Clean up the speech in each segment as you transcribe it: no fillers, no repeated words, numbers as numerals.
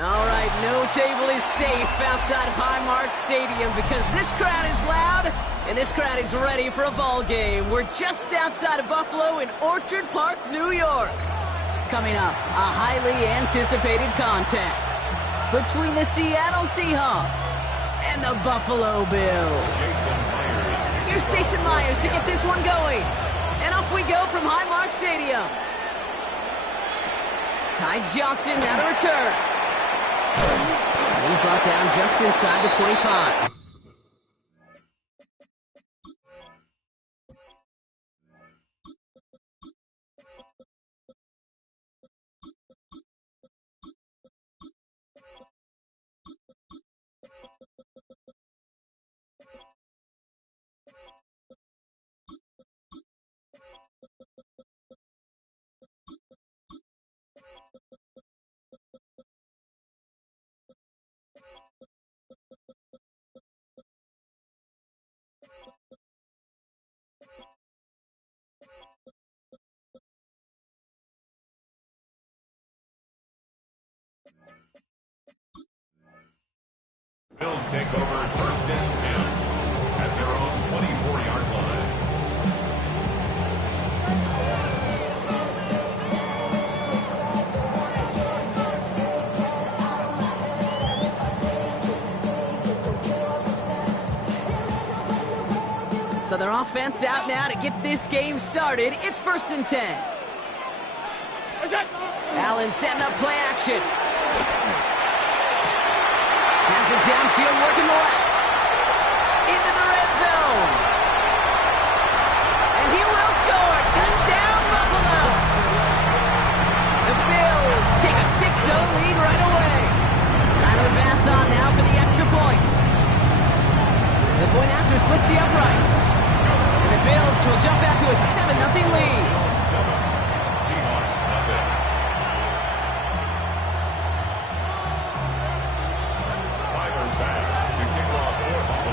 All right, no table is safe outside of Highmark Stadium because this crowd is loud and this crowd is ready for a ball game. We're just outside of Buffalo in Orchard Park, New York. Coming up, a highly anticipated contest between the Seattle Seahawks and the Buffalo Bills. Here's Jason Myers to get this one going. And off we go from Highmark Stadium. Ty Johnson now to return. He's brought down just inside the 25. Bills take over first and 10 at their own 24-yard line. So their offense out now to get this game started. It's first and 10. Allen setting up play action. Has it downfield, working the left. Into the red zone. And he will score. Touchdown, Buffalo. The Bills take a 6-0 lead right away. Tyler Bass on now for the extra point. The point after splits the uprights. And the Bills will jump out to a 7-0 lead. Seahawks nothing.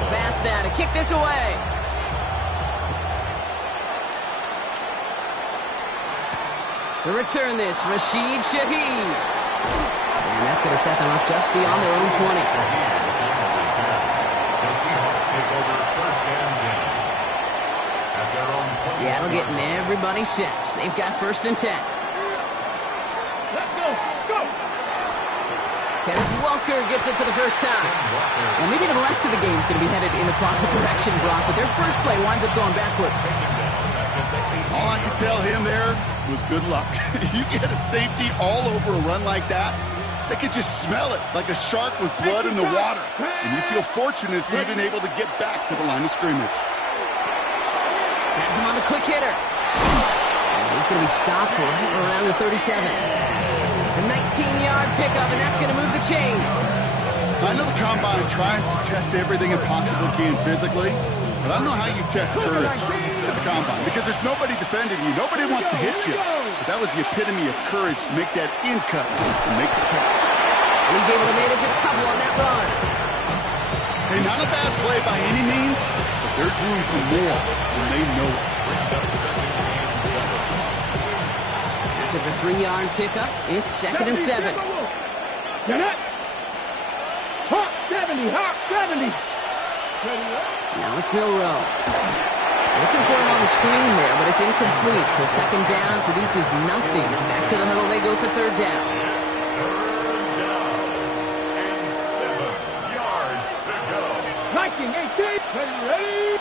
Bass now to kick this away. To return this, Rashid Shaheed. And that's going to set them up just beyond their own 20. The Seahawks take over first and 10 at their own 20. Seattle getting everybody set. They've got first and 10. Let's go. Kenneth Walker gets it for the first time. Well, maybe the rest of the game is going to be headed in the proper direction, Brock, but their first play winds up going backwards. All I could tell him there was good luck. You get a safety all over a run like that, they could just smell it like a shark with blood in the water. And you feel fortunate if you've been able to get back to the line of scrimmage. Has him on the quick hitter. And he's going to be stopped right around the 37. A 19-yard pickup, and that's going to move the chains. I know the Combine tries to test everything it possibly can physically, but I don't know how you test courage at the Combine because there's nobody defending you. Nobody wants to hit you. But that was the epitome of courage to make that in cut and make the catch. And he's able to manage a couple on that run. Hey, not a bad play by any means, but there's room for more, and they know it. After the 3-yard pickup, it's second and 7. Hawk 70. Now it's Milrow. Looking for him on the screen there, but it's incomplete. So second down produces nothing. Back to the huddle they go for third down. And 7 yards to go. 19-18. Ready.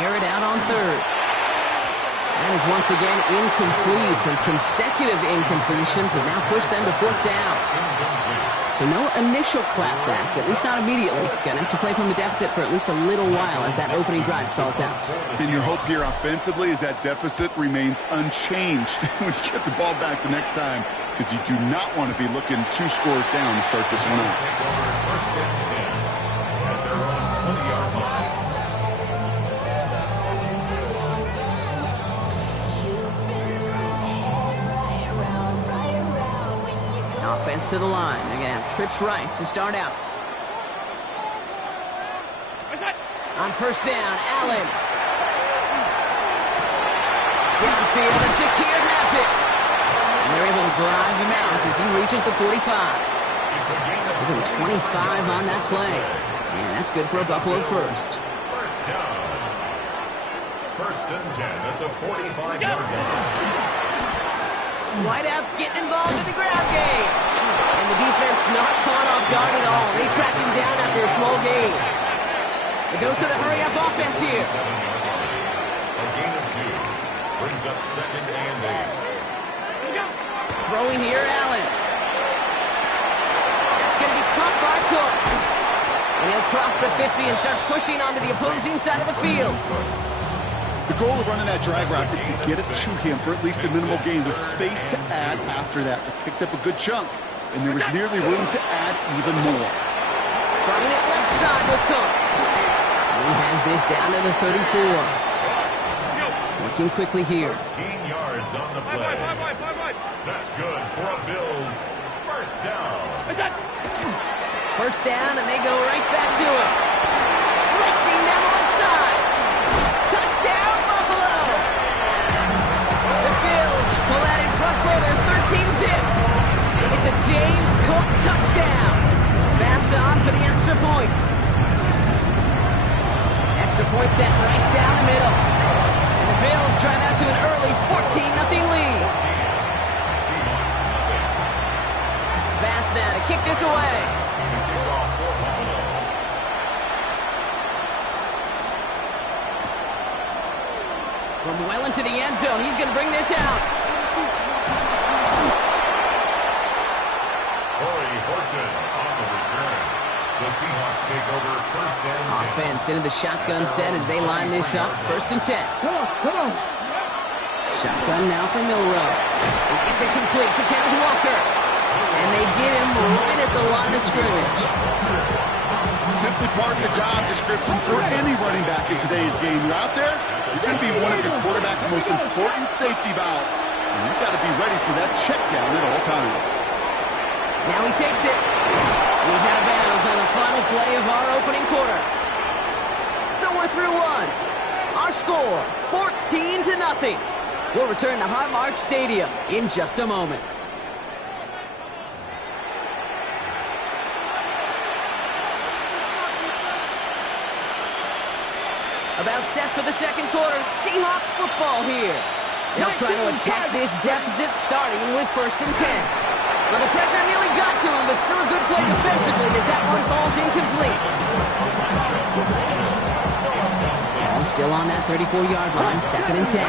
Air it out on third. That is once again incomplete, and consecutive incompletions have now pushed them to fourth down. So no initial clapback, at least not immediately. Gonna have to play from the deficit for at least a little while as that opening drive stalls out. And your hope here offensively is that deficit remains unchanged when you get the ball back the next time, because you do not want to be looking 2 scores down to start this one out. First and 10 at their own 20-yard line. Offense to the line. They're going to have trips right to start out. On first down, Allen. Downfield, and Shakir has it. And they're able to drive him out as he reaches the 45. Within 25 on that play. And that's good for a Buffalo first. First down. First and 10 at the 45-yard line. Wideouts getting involved in the ground game. And the defense not caught off guard at all. They track him down after a small gain. The dose of the hurry-up offense here. A gain of 2. Brings up second and 8. Throwing here, Allen. That's going to be caught by Cooks. And he'll cross the 50 and start pushing onto the opposing side of the field. The goal of running that drag route is to get it to him for at least a minimal gain with space to add after that. They picked up a good chunk, and there was nearly room to add even more. Running it left side with Cook. And he has this down to the 34. Working quickly here. 13 yards on the play. That's good for a Bills first down. First down, and they go right back to it. Racing down the left side. Touchdown, Buffalo! The Bills pull out in front for their 13-zip. It's a James Cook touchdown. Pass on for the extra point. Extra point set right down the middle. And the Bills drive out to an early 14-0 lead. Pass now to kick this away. From well into the end zone, he's going to bring this out. Corey Horton on the return. The Seahawks take over first and 10. Offense into the shotgun set as they line this up. First and 10. Come on. Shotgun now for Milrow. It's incomplete to Kenneth Walker. And they get him right at the line of scrimmage. Simply part of the job description for any running back in today's game. You're out there, you're going to be one of your quarterback's most important safety valves. And you've got to be ready for that check down at all times. Now he takes it. He's out of bounds on the final play of our opening quarter. So we're through one. Our score, 14-0. We'll return to Highmark Stadium in just a moment. About set for the second quarter. Seahawks football here. They'll try to attack this deficit starting with first and 10. Well, the pressure nearly got to him, but still a good play defensively as that one falls incomplete. Ball still on that 34-yard line, second and 10.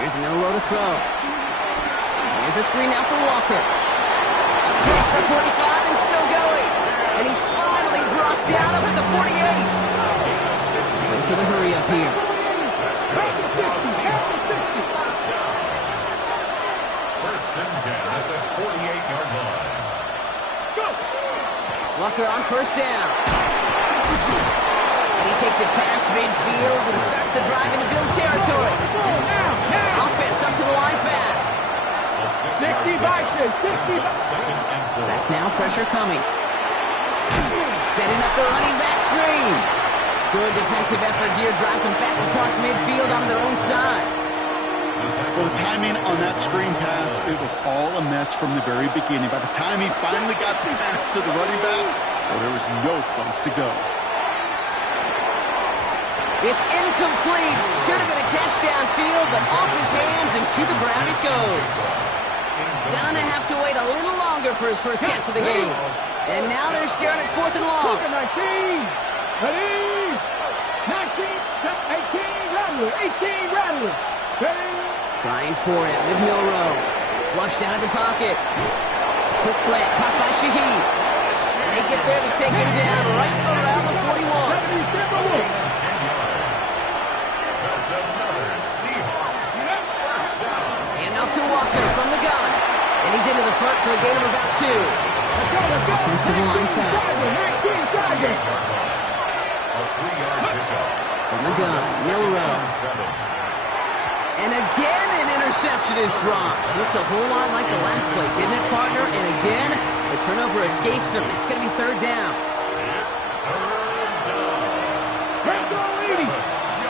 Here's Milrow to throw. Here's a screen now for Walker. Across the 45 and still going. And he's finally brought down up at the 48. Goes to the hurry up here. First and 10 at the 48-yard line. Walker on first down. And he takes it past midfield and starts the drive into Bills territory. Offense up to the line fast. 65. Back now, pressure coming. Setting up the running back screen. Good defensive effort here. Drives them back across midfield on their own side. Well, the timing on that screen pass, it was all a mess from the very beginning. By the time he finally got the pass to the running back, well, there was no place to go. It's incomplete. Should have been a catch downfield, but off his hands and to the ground it goes. Gonna have to wait a little longer for his first catch of the game. And now they're staring at fourth and long. 19. Ready? 19, 18, Rattler. Ready? Trying for it with Milrow. Flushed out of the pocket. Quick slant caught by Shaheed. And they get there to take him down right around the 41. 10 yards. That's another Seahawks first down. And off to Walker from the gun. And he's into the front for a gain of about 2. Offensive line fast. A 3-yard pickup. From the gun, Milrow. And again, an interception is dropped. Looked a whole lot like the last play, didn't it, partner? And again, the turnover escapes him. It's going to be third down. It's third down. Let's go, 80.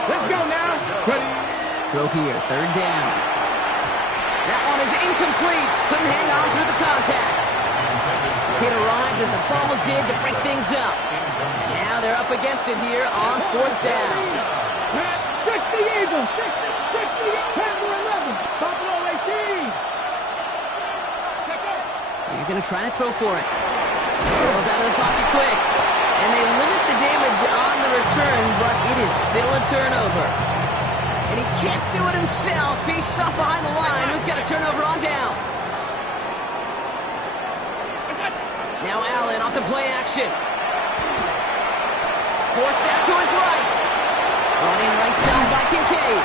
Let's go now. Ready. Throw here, third down. That one is incomplete. Couldn't hang on through the contact. Hit arrived as the ball did to break things up. Now they're up against it here on fourth down. Stretch the Eagles. Stretch the Eagles. 10 to 11. Buffalo 18. You're going to try to throw for it. Goes out of the pocket quick. And they limit the damage on the return, but it is still a turnover. And he can't do it himself. He's stuck behind the line. We've got a turnover on downs. Now Allen off the play action. Forced out to his right. Running right side by Kincaid.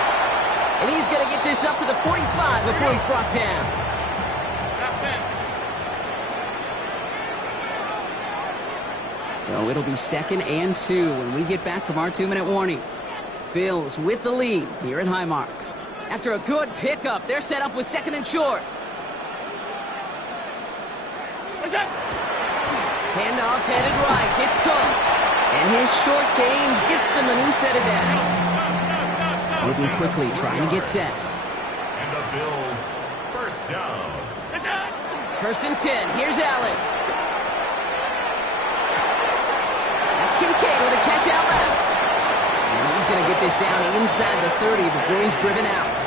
And he's going to get this up to the 45 before he's brought down. So it'll be 2nd and 2 when we get back from our 2-minute warning. Bills with the lead here at Highmark. After a good pickup, they're set up with 2nd and short. Handoff headed right. It's Cook. And his short gain gets them a new set of downs. Moving quickly, trying to get set. And the Bills, first down. 1st and 10. Here's Allen. That's Kincaid with a catch out left. And he's going to get this down inside the 30 before he's driven out.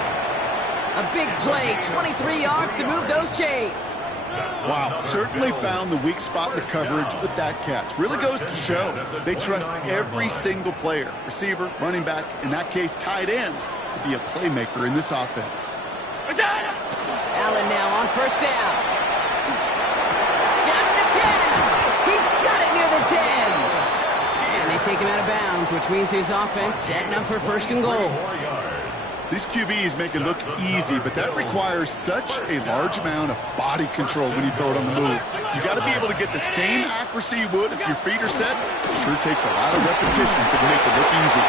A big play, 23 yards to move those chains. Wow, certainly found the weak spot in the coverage with that catch. Really goes to show they trust every single player, receiver, running back, in that case tight end, to be a playmaker in this offense. Allen now on first down. Down to the 10. He's got it near the 10. And they take him out of bounds, which means his offense setting up for 1st and goal. These QBs make it look easy, but that requires such a large amount of body control when you throw it on the move. You got to be able to get the same accuracy you would if your feet are set. It sure takes a lot of repetition to make it look easy.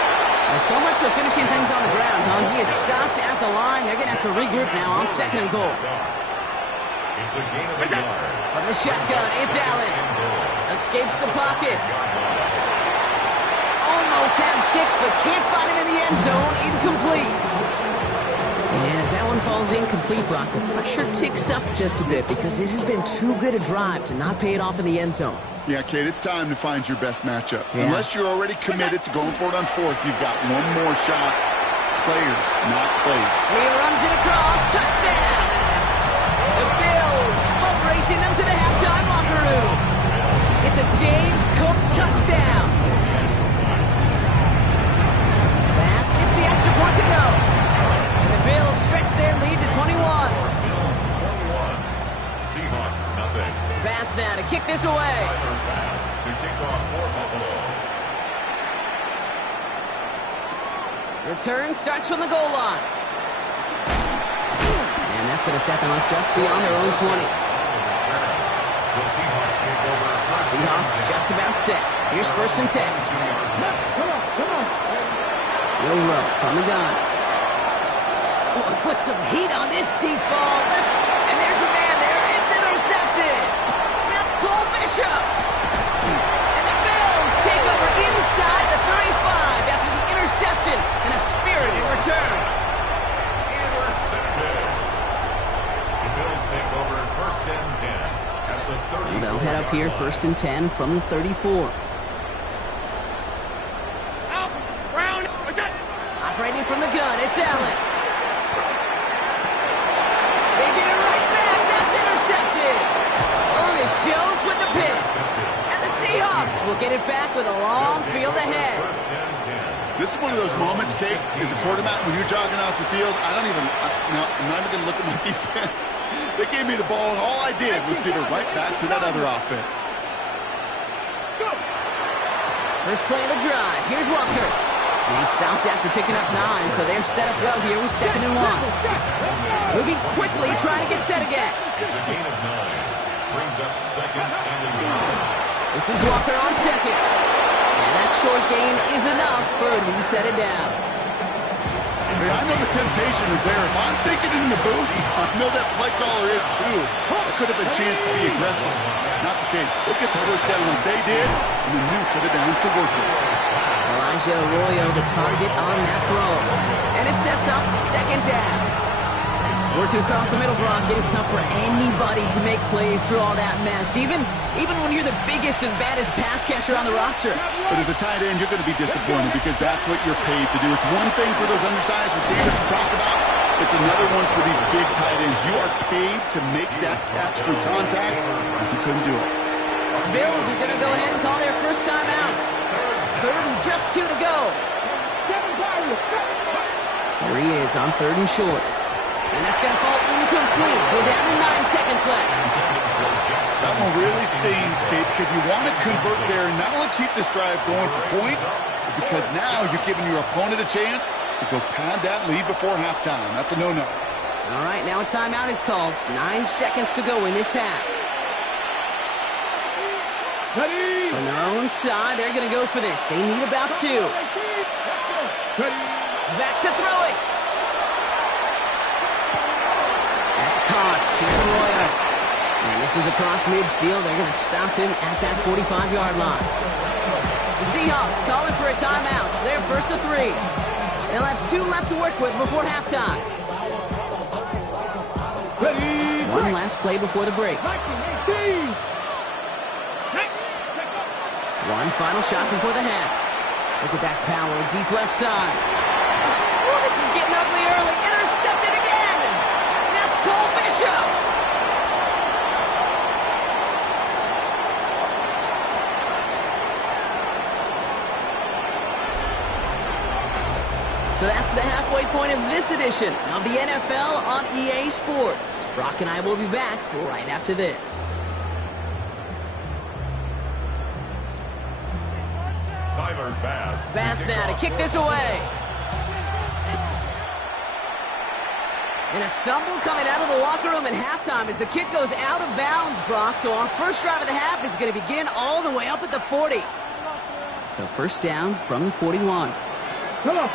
So much for finishing things on the ground, huh? He is stopped at the line. They're going to have to regroup now on 2nd and goal. It's a gain of a yard. From the shotgun, it's Allen. Escapes the pocket. Almost had 6, but can't find him in the end zone. Incomplete. And as that one falls incomplete, Brock, the pressure ticks up just a bit because this has been too good a drive to not pay it off in the end zone. Yeah, Kate, it's time to find your best matchup. Yeah. Unless you're already committed to going for it on 4th, you've got one more shot. Players, not plays. He runs it across. Touchdown! The Bills foot racing them to the halftime locker room. It's a James Cook touchdown. Bass gets the extra point to go. And the Bills stretch their lead to 21. Bills 21. Seahawks nothing. Bass now to kick this away. Pass to kick off for Buffalo. Return starts from the goal line. And that's going to set them up just beyond their own 20. The Seahawks take over. Seahawks just about set. Here's 1st and 10. Come on. Will Rowe from the gun. Oh, put some heat on this deep ball. And there's a man there. It's intercepted. That's Cole Bishop. And the Bills take over inside the 35 after the interception and a spirited return. Intercepted. The Bills take over 1st and 10 at the 30. So they'll head up here 1st and 10 from the 34. Operating from the gun, it's Allen. They get it right back. That's intercepted. Ernest Jones with the pick. And the Seahawks will get it back with a long field ahead. This is one of those moments, Kate, as a quarterback, when you're jogging off the field, I'm not even going to look at my defense. They gave me the ball, and all I did was give it right back to that other offense. First play of the drive. Here's Walker. And he stopped after picking up 9, so they're set up well here with 2nd and 1. Moving quickly, trying to get set again. It's a gain of 9. Brings up 2nd and 1. This is Walker on 2nd. And that short gain is enough for a new set of downs. Hey, I know the temptation is there. If I'm thinking it in the booth, I know that play caller is too. That could have been a chance to be aggressive. Not the case. They'll get the first down like they did, and the new set of downs to work with. Elijah Arroyo, the target on that throw. And it sets up second down. Working across the middle, Brock, it is tough for anybody to make plays through all that mess, even when you're the biggest and baddest pass catcher on the roster. But as a tight end, you're going to be disappointed because that's what you're paid to do. It's one thing for those undersized receivers to talk about. It's another one for these big tight ends. You are paid to make that catch through contact, and you couldn't do it. The Bills are going to go ahead and call their first time out. Third and just 2 to go. There he is on 3rd and short. And that's going to fall incomplete. We're down to 9 seconds left. That one really stings, Kate, because you want to convert there and not only keep this drive going for points, but because now you're giving your opponent a chance to go pad that lead before halftime. That's a no-no. All right, now a timeout is called. 9 seconds to go in this half. On their own side, they're going to go for this. They need about 2. Back to throw it. That's caught. Here's Arroyo. And this is across midfield. They're going to stop him at that 45-yard line. The Seahawks calling for a timeout. They're first to 3. They'll have 2 left to work with before halftime. One last play before the break. One final shot before the half. Look at that power, deep left side. Oh, this is getting ugly early. Intercepted again. That's Cole Bishop. So that's the halfway point of this edition of the NFL on EA Sports. Brock and I will be back right after this. Bass now to kick this away. And a stumble coming out of the locker room at halftime as the kick goes out of bounds, Brock. So our first drive of the half is going to begin all the way up at the 40. So first down from the 41. Come on.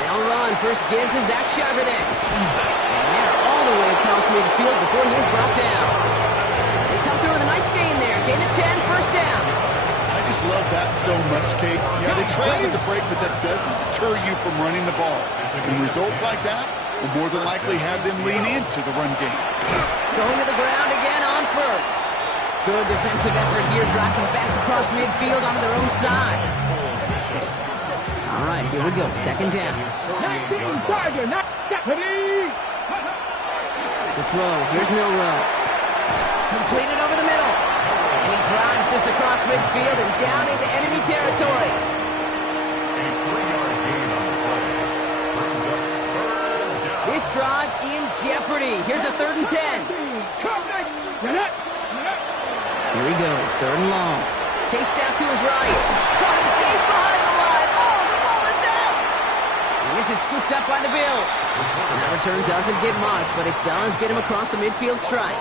They'll run. First give to Zach Charbonnet. And they're all the way across midfield before he is brought down. They come through with a nice gain there. Gain of 10, first down. I just love that so much, Kate. Yeah, they trailed at the break, but that doesn't deter you from running the ball. And results like that will more than likely have them lean into the run game. Going to the ground again on first. Good defensive effort here. Drives them back across midfield onto their own side. All right, here we go. Second down. To throw. Here's Milrow. Completed over the middle. He drives this across midfield and down into enemy territory. This drive in jeopardy. Here's a 3rd and 10. Here he goes, 3rd and long. Chased out to his right. Caught him deep behind the line. Oh, the ball is out! And this is scooped up by the Bills. That return doesn't get much, but it does get him across the midfield stripe.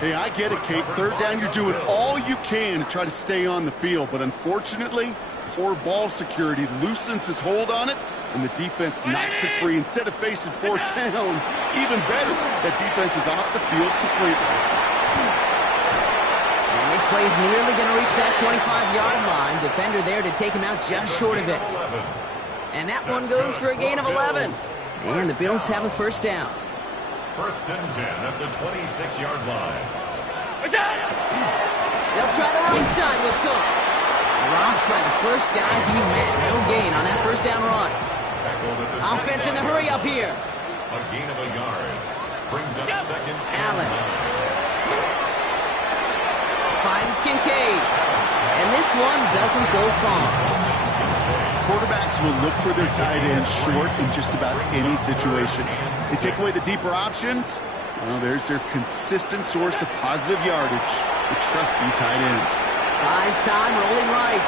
Hey, I get it, Kate. 3rd down, you're doing all you can to try to stay on the field. But unfortunately, poor ball security loosens his hold on it, and the defense knocks it free. Instead of facing 4th down, even better, that defense is off the field completely. And this play is nearly going to reach that 25-yard line. Defender there to take him out just short of it. And that one goes for a gain of 11. And the Bills have a first down. First and 10 at the 26-yard line. They'll try the wrong side with Cook. Dropped by the first guy he met. No gain on that first down run. Offense in the hurry up here. A gain of a yard. Brings up second Allen. Finds Kincaid. And this one doesn't go far. Quarterbacks will look for their tight end short in just about any situation. They take away the deeper options. Well, there's their consistent source of positive yardage, the trusty tight end. Buys time, rolling right.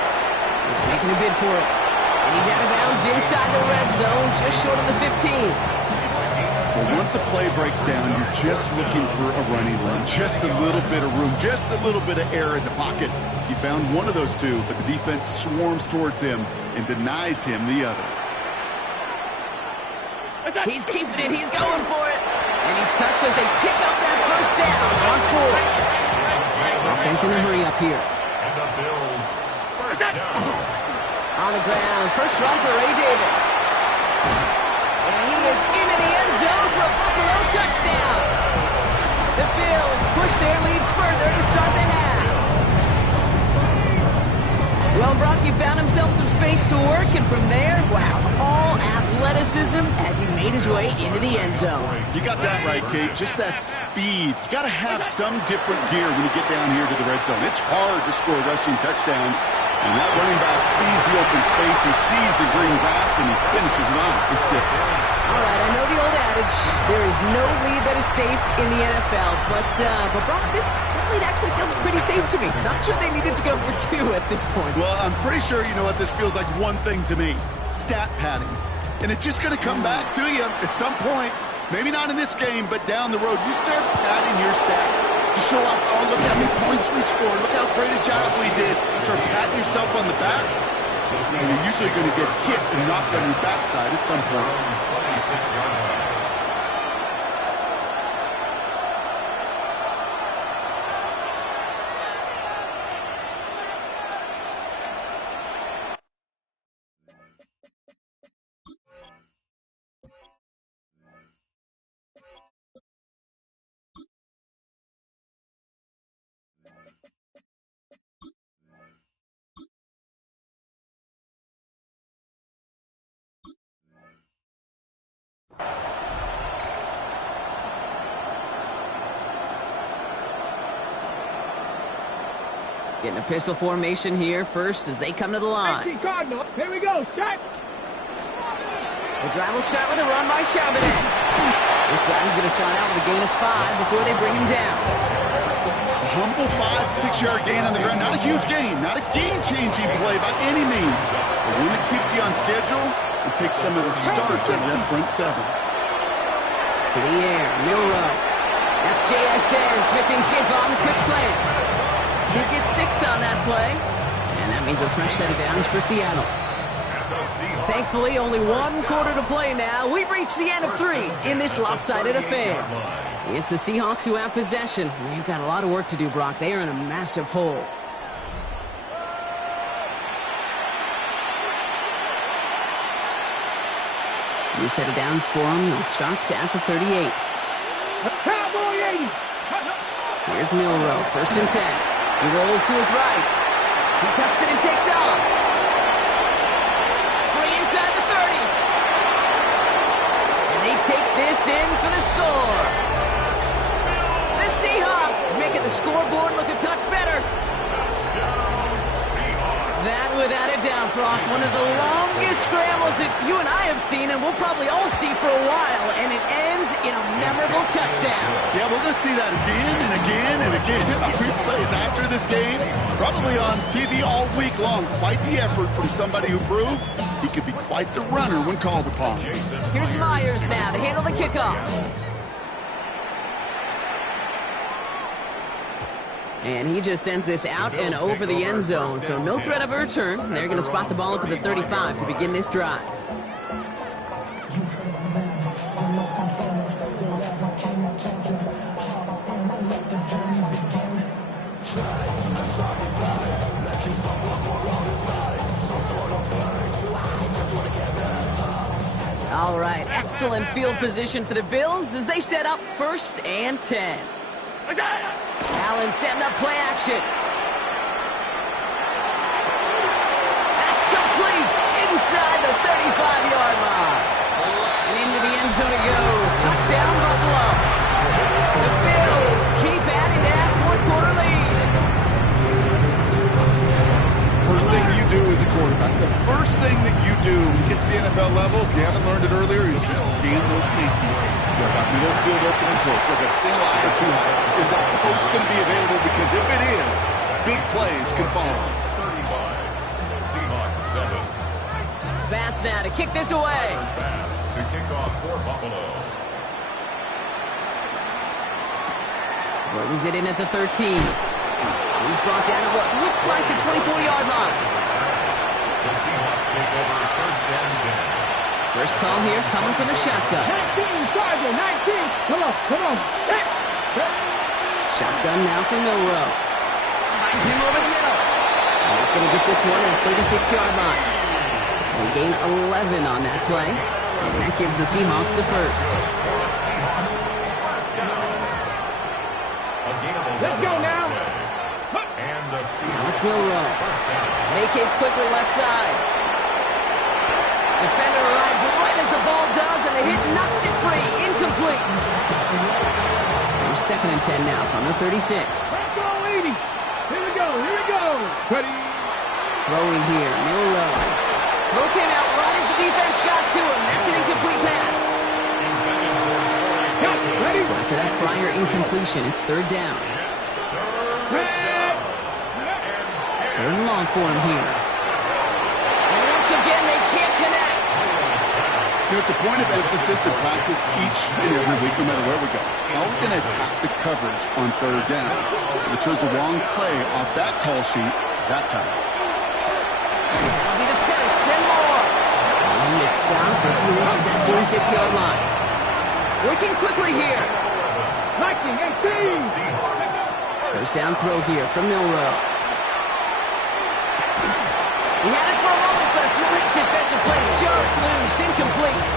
He's making a bid for it. And he's out of bounds inside the red zone, just short of the 15. Well, once a play breaks down, you're just looking for a running run. Just a little bit of room, just a little bit of air in the pocket. He found one of those two, but the defense swarms towards him and denies him the other. He's keeping it. He's going for it. And he's touched as they pick up that first down on 4. Offense in a hurry up here. And the Bills, first down. On the ground, first run for Ray Davis. And he is into the end zone for a Buffalo touchdown. The Bills push their lead further to start the half. Well, Brock, he found himself some space to work, and from there, wow, all athleticism as he made his way into the end zone. You got that right, Kate. Just that speed. You got to have some different gear when you get down here to the red zone. It's hard to score rushing touchdowns, and that running back sees the open space, he sees the green grass, and he finishes it off for 6. All right, I know the old adage, there is no lead that is safe in the NFL, but Brock, this lead actually feels pretty safe to me. Not sure they needed to go for 2 at this point. Well, I'm pretty sure you know what this feels like one thing to me. Stat padding. And it's just going to come back to you at some point. Maybe not in this game, but down the road. You start padding your stats to show off, oh, look how many points we scored. Look how great a job we did. Start patting yourself on the back. And you're usually going to get hit and knocked on your backside at some point. 26-yard line. Getting a pistol formation here first as they come to the line. Cardinal. Here we go. Start. The drive will start with a run by Charbonnet. This drive is going to start out with a gain of 5 before they bring him down. A humble 5-6-yard gain on the ground. Not a huge gain. Not a game-changing play by any means. But one that keeps you on schedule and takes some of the starch out of that front 7. To the air, Milrow. That's JSN. Smith and Jib on the quick slant. He gets 6 on that play. And that means a fresh set of downs for Seattle. Thankfully, only 1 quarter to play now. We've reached the end of 3 in this lopsided affair. It's the Seahawks who have possession. They've got a lot of work to do, Brock. They are in a massive hole. New set of downs for him. He starts at the 38. Cowboy 80. Here's Milrow, 1st and 10. He rolls to his right. He tucks it and takes off. Free inside the 30. And they take this in for the score. The Seahawks making the scoreboard look a touch better. That, without a doubt, Brock, one of the longest scrambles that you and I have seen, and we'll probably all see for a while, and it ends in a memorable touchdown. Yeah, we're going to see that again and again and again. Replays after this game, probably on TV all week long. Quite the effort from somebody who proved he could be quite the runner when called upon. Here's Myers now to handle the kickoff. And he just sends this out and over the end zone, so no threat of a return. They're going to spot the ball up at the 35 to begin this drive. All right, excellent field position for the Bills as they set up 1st and 10. Allen setting up play action. That's complete inside the 35-yard line. And into the end zone it goes. Touchdown, Buffalo. The Bills keep adding to that 4th quarter lead. First thing you do as a quarterback, the first thing that you do when you get to the NFL level, if you haven't learned it earlier, is you scan those safeties. You got middle field open and close, like a single eye or 2 eye. Is that post going to be available? Because if it is, big plays can follow. 35, Seahawks 7. Pass now to kick this away. Pass to kick off for Buffalo. Brings it in at the 13. He's brought down at what looks like the 24-yard line. The Seahawks take over 1st and 10. First call here coming from the shotgun. 19, Sergeant, 19. Come on. Shotgun now for Milrow. Finds him over the middle. And he's going to get this one at the 36-yard line. They gain 11 on that play. And that gives the Seahawks the first. Let's go now. Now it's Milrow. Vacates quickly left side. Defender arrives right as the ball does, and the hit knocks it free. Incomplete. There's 2nd and 10 now from the 36. Let's go, 80. Here we go. Ready. Throwing here, Milrow. Throw came out right as the defense got to him. That's an incomplete pass. Ready. So after that prior incompletion, it's 3rd down. 3rd and long for him here. And once again, they can't connect. It's a point of emphasis in practice each and every week, no matter where we go. How are we going to attack the coverage on 3rd down? We chose the wrong play off that call sheet that time. That'll be the first and more. And he is stopped as he reaches that 46-yard line. Working quickly here. Viking, 18. First down throw here from Milrow. He had it for a moment, but a great defensive play to jar it loose. Incomplete.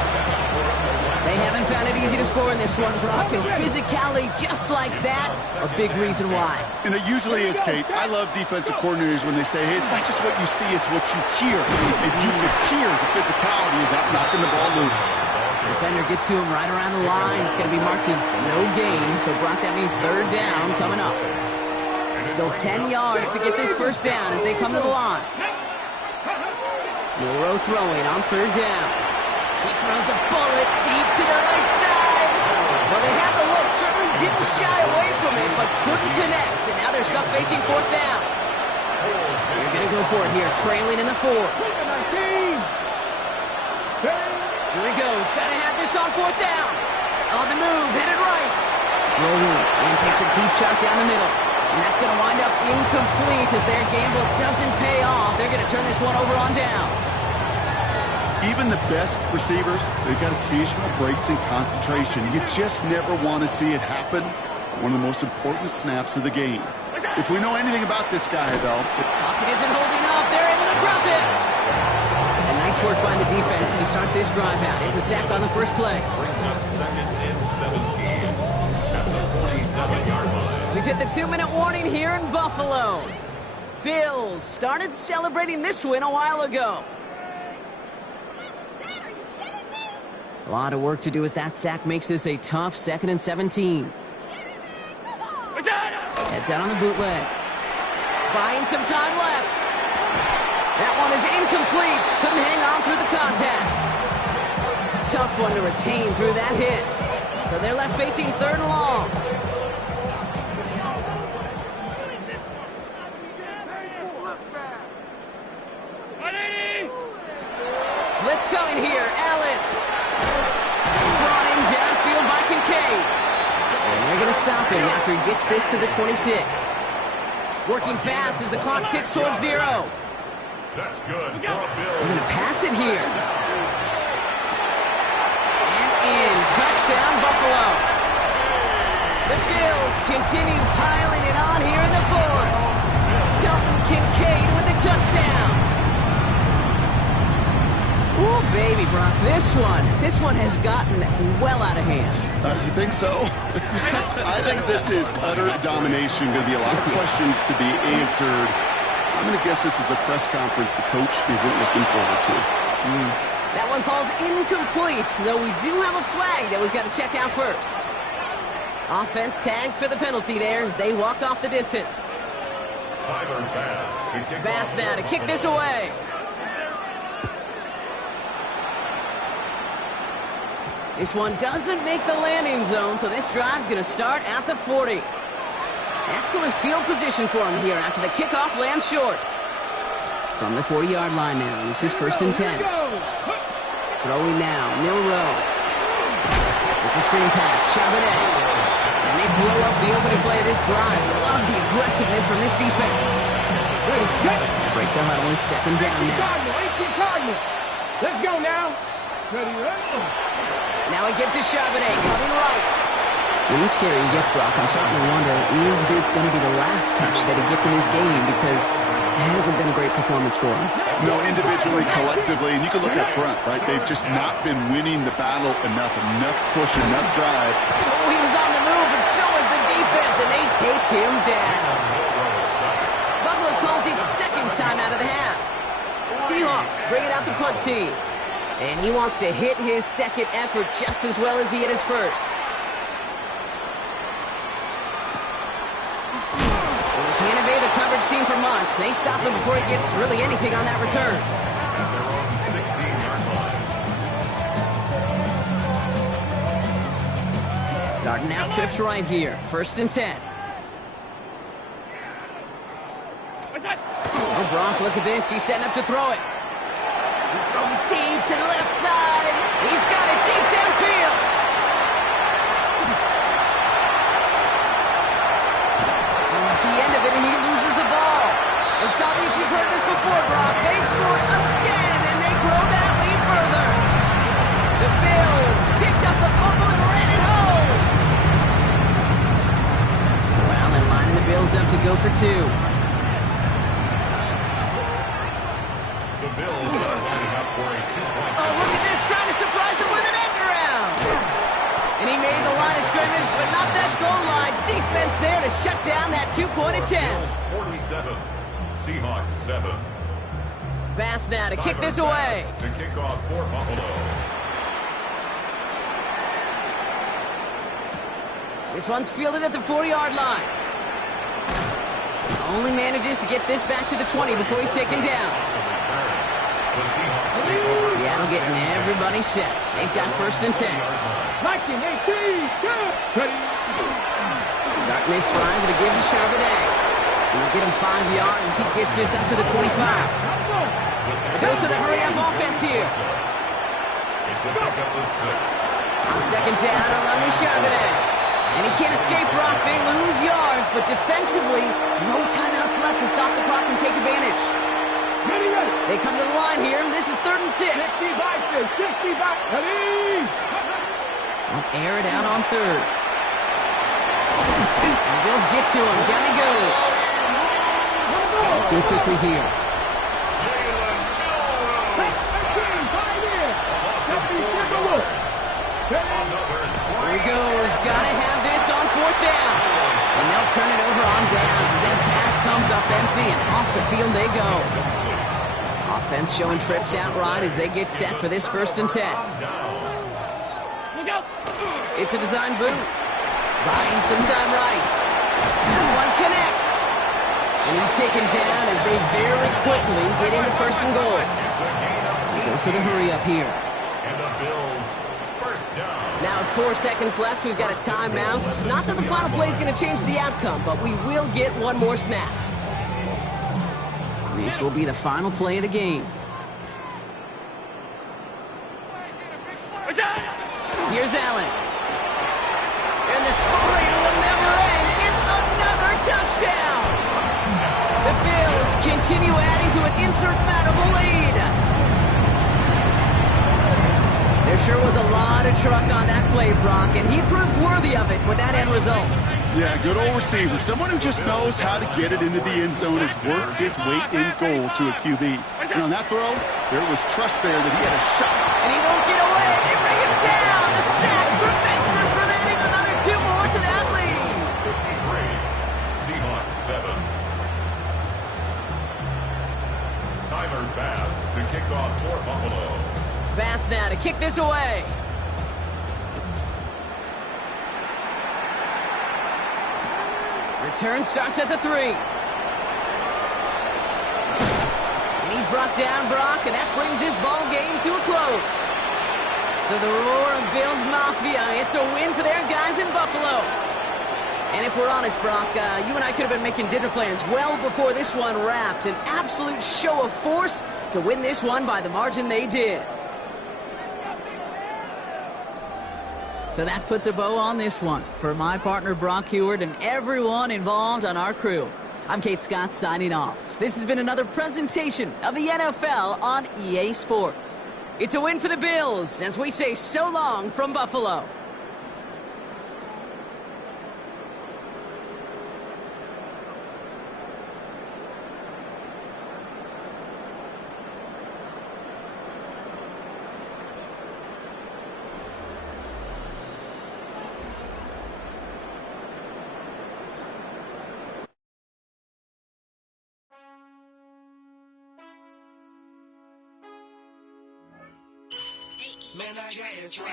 They haven't found it easy to score in this one, Brock, and physicality just like that, a big reason why. And it usually is, Kate. I love defensive coordinators when they say, hey, it's not just what you see, it's what you hear. And you can hear the physicality of that knocking the ball loose. The defender gets to him right around the line. It's going to be marked as no gain, so Brock, that means 3rd down coming up. Still 10 yards to get this first down as they come to the line. Milrow throwing on 3rd down. He throws a bullet deep to the right side. Well, they had the look, certainly didn't shy away from it, but couldn't connect. And now they're stuck facing 4th down. They're going to go for it here, trailing in the 4th. Here he goes. Got to have this on 4th down. On the move, headed right. Rolling, and takes a deep shot down the middle. And that's going to wind up incomplete as their gamble doesn't pay off. They're going to turn this one over on downs. Even the best receivers, they've got occasional breaks in concentration. You just never want to see it happen. One of the most important snaps of the game. If we know anything about this guy, though... Pocket isn't holding up. They're able to drop it. And nice work by the defense to start this drive out. It's a sack on the first play. Brings up 2nd and 17 at the 47-yard line. We've hit the 2-minute warning here in Buffalo. Bills started celebrating this win a while ago. A lot of work to do as that sack makes this a tough 2nd and 17. Heads out on the bootleg. Buying some time left. That one is incomplete. Couldn't hang on through the contact. Tough one to retain through that hit. So they're left facing 3rd and long. Blitz coming here. Allen. Brought in downfield by Kincaid. And they're going to stop him after he gets this to the 26. Working fast as the clock ticks towards 0. That's good. They're going to pass it here. And in. Touchdown, Buffalo. The Bills continue piling it on here in the 4th. Dalton Kincaid with the touchdown. Ooh, baby, Brock, this one has gotten well out of hand. You think so? I think this is utter domination. Going to be a lot of questions to be answered. I'm going to guess this is a press conference the coach isn't looking forward to. That one falls incomplete, though we do have a flag that we've got to check out first. Offense tagged for the penalty there as they walk off the distance. Tyler Bass now to kick this away. This one doesn't make the landing zone, so this drive's going to start at the 40. Excellent field position for him here after the kickoff lands short. From the 40-yard line now, this is 1st and 10. Throwing now, Milrow. It's a screen pass, Charbonnet. And they blow up the opening play of this drive. Love the aggressiveness from this defense. Ready, Break the huddle, it's 2nd down now. Let's go now. Now he gives to Charbonnet, coming right. With each carry he gets, Brock, I'm starting to wonder, is this going to be the last touch that he gets in this game? Because it hasn't been a great performance for him. No, individually, collectively, and you can look up front, right? They've just not been winning the battle enough push, enough drive. Oh, he was on the move, but so is the defense, and they take him down. Buffalo calls it second time out of the half. Seahawks bring it out the punt team. And he wants to hit his second effort just as well as he hit his first. Well, they can't evade the coverage team for much. They stop him before he gets really anything on that return. At their own 16-yard line. Starting out trips right here. 1st and 10. Oh, Brock, look at this. He's setting up to throw it. He's throwing deep to the left side. He's got it deep downfield. At the end of it, and he loses the ball. And stop me if you've heard this before, Brock. They've scored again, and they grow that lead further. The Bills picked up the fumble and ran it home. So Allen lining the Bills up to go for 2. The Bills are lining up for a 2-point. Oh, look at this, trying to surprise him with an end around. And he made the line of scrimmage, but not that goal line. Defense there to shut down that 2-point attempt. Bills 47, Seahawks 7. Bass now to kick this away. To kick off for Buffalo. This one's fielded at the 40-yard line. Only manages to get this back to the 20 before he's taken down. Seattle getting everybody set. They've got 1st and 10. Starting this drive with a give to Charbonnet. He'll get him 5 yards as he gets this up to the 25. But those are the hurry-up offense here. It's a pick up to 6. On 2nd down, a run with Charbonnet. And he can't escape, Brock. They lose yards, but defensively, no timeouts left to stop the clock and take advantage. They come to the line here, and this is 3rd and 6. 65, 65, ready? They'll air it out on 3rd. And the Bills get to him. Down he goes. Looking quickly here. Here he goes. Gotta have this on 4th down. And they'll turn it over on downs as that pass comes up empty, and off the field they go. Offense showing trips out right as they get set for this 1st and 10. It's a design boot. Buying some time right. One connects. And he's taken down as they very quickly get into 1st and goal. Those are the hurry up here. And the Bills, 1st down. Now at 4 seconds left, we've got a timeout. Not that the final play is going to change the outcome, but we will get one more snap. This will be the final play of the game. Here's Allen. And the scoring will never end. It's another touchdown. The Bills continue adding to an insurmountable lead. There sure was a lot of trust on that play, Brock, and he proved worthy of it with that end result. Yeah, good old receiver. Someone who just knows how to get it into the end zone has worked his weight in goal to a QB. And on that throw, there was trust there that he had a shot. And he won't get away. They bring him down. The sack prevents them from adding another 2 more to that lead. 53, Seahawks 7. Tyler Bass to kick off for Buffalo. Bass now to kick this away. Return starts at the 3. And he's brought down, Brock, and that brings this ball game to a close. So the roar of Bills Mafia, it's a win for their guys in Buffalo. And if we're honest, Brock, you and I could have been making dinner plans well before this one wrapped. An absolute show of force to win this one by the margin they did. So that puts a bow on this one. For my partner, Brock Heward, and everyone involved on our crew, I'm Kate Scott signing off. This has been another presentation of the NFL on EA Sports. It's a win for the Bills as we say so long from Buffalo. Man, I guess right.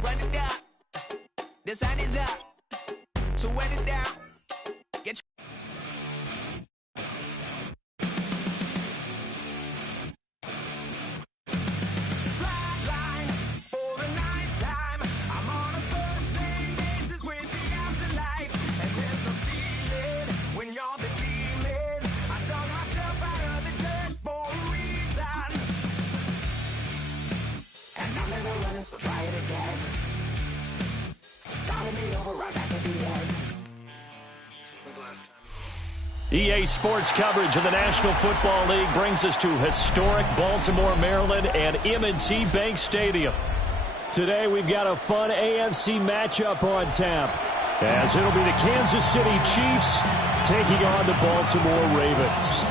Run it down. The sun is up. So wet it down. Get so try it again. Starting me over right back at the end. EA Sports coverage of the National Football League brings us to historic Baltimore, Maryland and M&T Bank Stadium. Today we've got a fun AFC matchup on tap, as it'll be the Kansas City Chiefs taking on the Baltimore Ravens.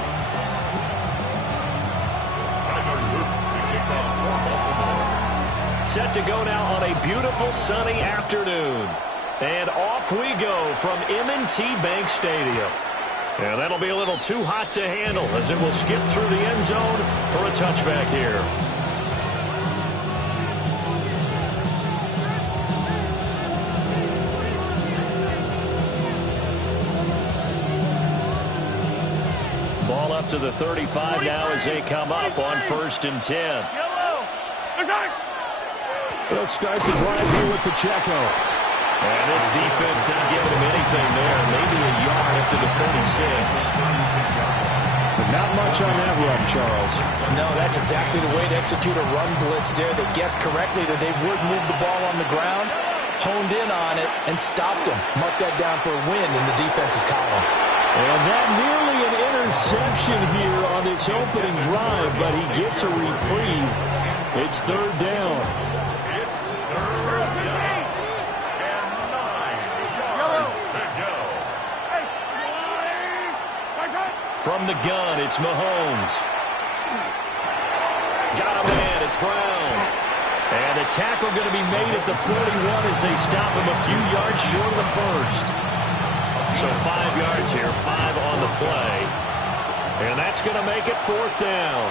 Set to go now on a beautiful sunny afternoon. And off we go from M&T Bank Stadium. And that'll be a little too hot to handle as it will skip through the end zone for a touchback here. Ball up to the 35 now as they come up on 1st and 10. They'll start the drive here with Pacheco. And this defense not giving him anything there. Maybe a yard up to the 36. But not much on that run, Charles. No, that's exactly the way to execute a run blitz there. They guessed correctly that they would move the ball on the ground, honed in on it, and stopped them. Mark that down for a win in the defense's column. And that nearly an interception here on this opening drive, but he gets a reprieve. It's 3rd down. From the gun, it's Mahomes. Got a man, it's Brown. And a tackle going to be made at the 41 as they stop him a few yards short of the first. So 5 yards here, 5 on the play. And that's going to make it 4th down.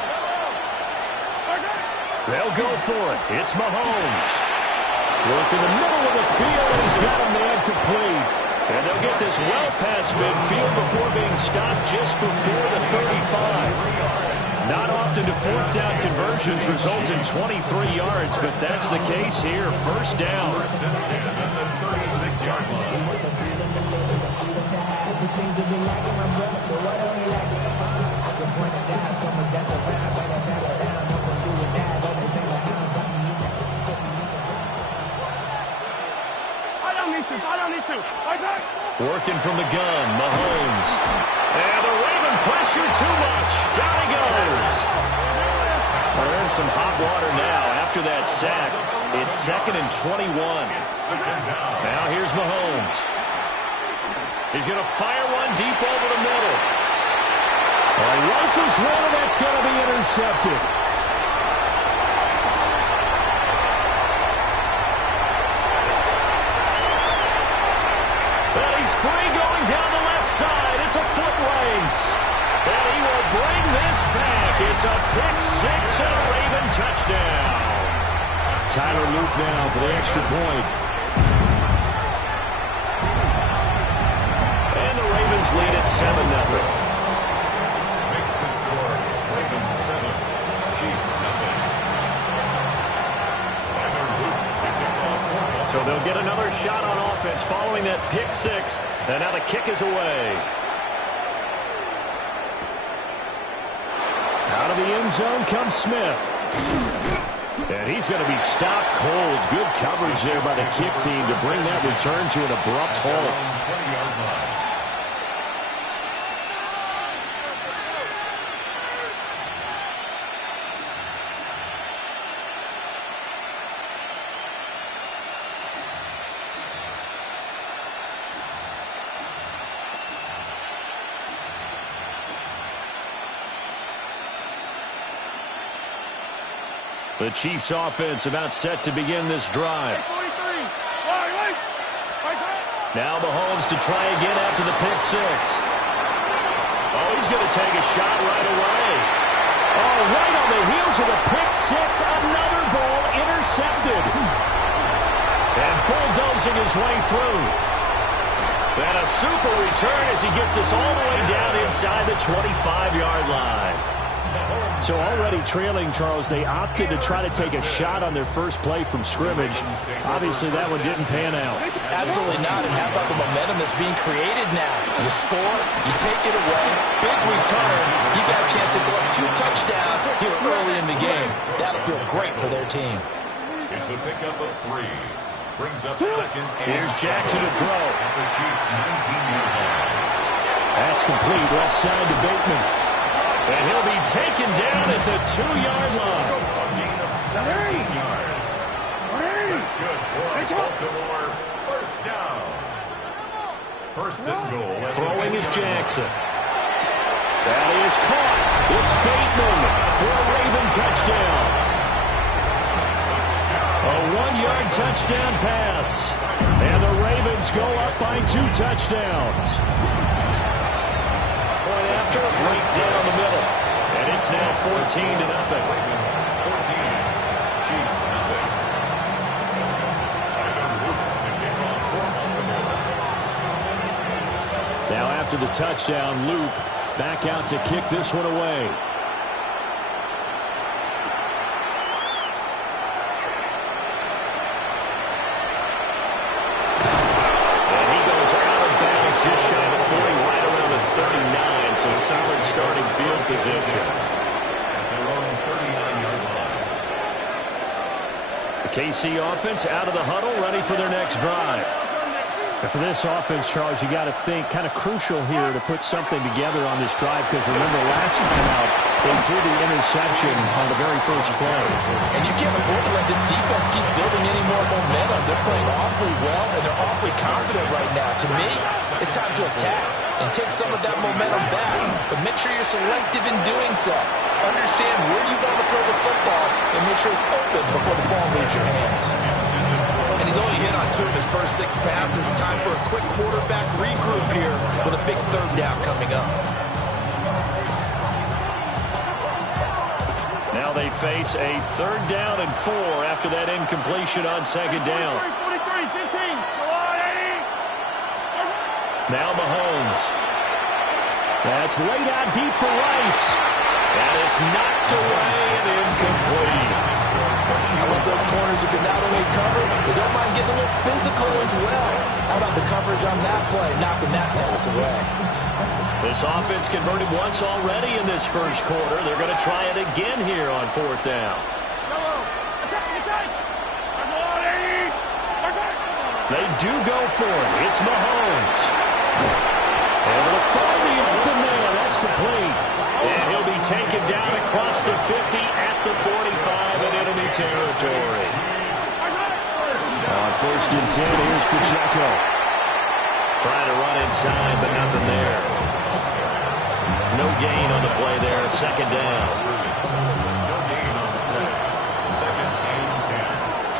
They'll go for it. It's Mahomes. Work in the middle of the field. He's got a man complete. And they'll get this well past midfield before being stopped just before the 35. Not often do 4th down conversions result in 23 yards, but that's the case here. 1st down. 1st and 10 at the 36-yard line. Working from the gun, Mahomes. And the Raven pressure too much. Down he goes. They're in some hot water now after that sack. It's 2nd and 21. Now here's Mahomes. He's going to fire one deep over the middle. Rifles one, and that's going to be intercepted. Free going down the left side. It's a foot race. And he will bring this back. It's a pick 6 and a Raven touchdown. Tyler Luke now for the extra point. And the Ravens lead at 7-0. Makes the score. Ravens 7, Chiefs nothing. Tyler Luke to kick off. So they'll get another shot on offense following that pick 6. And now the kick is away. Out of the end zone comes Smith. And he's going to be stopped cold. Good coverage there by the kick team to bring that return to an abrupt halt. The Chiefs offense about set to begin this drive. Now Mahomes to try again after the pick six. Oh, he's going to take a shot right away. Oh, right on the heels of the pick six, another ball intercepted. And bulldozing his way through. And a super return as he gets us all the way down inside the 25-yard line. So already trailing, Charles, they opted to try to take a shot on their first play from scrimmage. Obviously, that one didn't pan out. Absolutely not. And how about the momentum that's being created now? You score, you take it away, big return. You got a chance to go up 2 touchdowns here early in the game. That'll feel great for their team. It's a pickup of 3. Brings up second. Here's Jackson to throw. At the Chiefs' 19-yard line. That's complete. Left side to Bateman. And he'll be taken down at the 2-yard line. A gain of 17 yards. That's good for Baltimore. First down. First and goal. Throwing is Jackson. That is caught. It's Bateman for a Raven touchdown. A 1-yard touchdown pass. And the Ravens go up by 2 touchdowns. Point after, right down the middle. And it's now 14-0. Ravens 14. Chiefs nothing. Tyler Luke to kick off for Baltimore. Now after the touchdown, Luke back out to kick this one away. And he goes out of bounds just shy of 40, right around the 39, so solid starting field position. At their own 39-yard line. The KC offense out of the huddle, ready for their next drive. And for this offense, Charles, you got to think kind of crucial here to put something together on this drive, because remember last time out, they threw the interception on the very first play. And you can't afford to let this defense keep building any more momentum. They're playing awfully well, and they're awfully confident right now. To me, it's time to attack and take some of that momentum back. But make sure you're selective in doing so. Understand where you want to throw the football and make sure it's open before the ball leaves your hands. And he's only hit on 2 of his first 6 passes. Time for a quick quarterback regroup here with a big 3rd down coming up. Now they face a 3rd down and 4 after that incompletion on 2nd down. 43, 15. Now Mahomes. That's laid out deep for Rice. And it's knocked away and incomplete. I love those corners who can not only cover, but don't mind getting a little physical as well. How about the coverage on that play, knocking that pass away? This offense converted once already in this first quarter. They're going to try it again here on 4th down. They do go for it. It's Mahomes. Able to find the open man. That's complete. And he'll be taken down across the 50 at the 45 in enemy territory. On 1st and 10, here's Pacheco. Trying to run inside, but nothing there. No gain on the play there. 2nd down.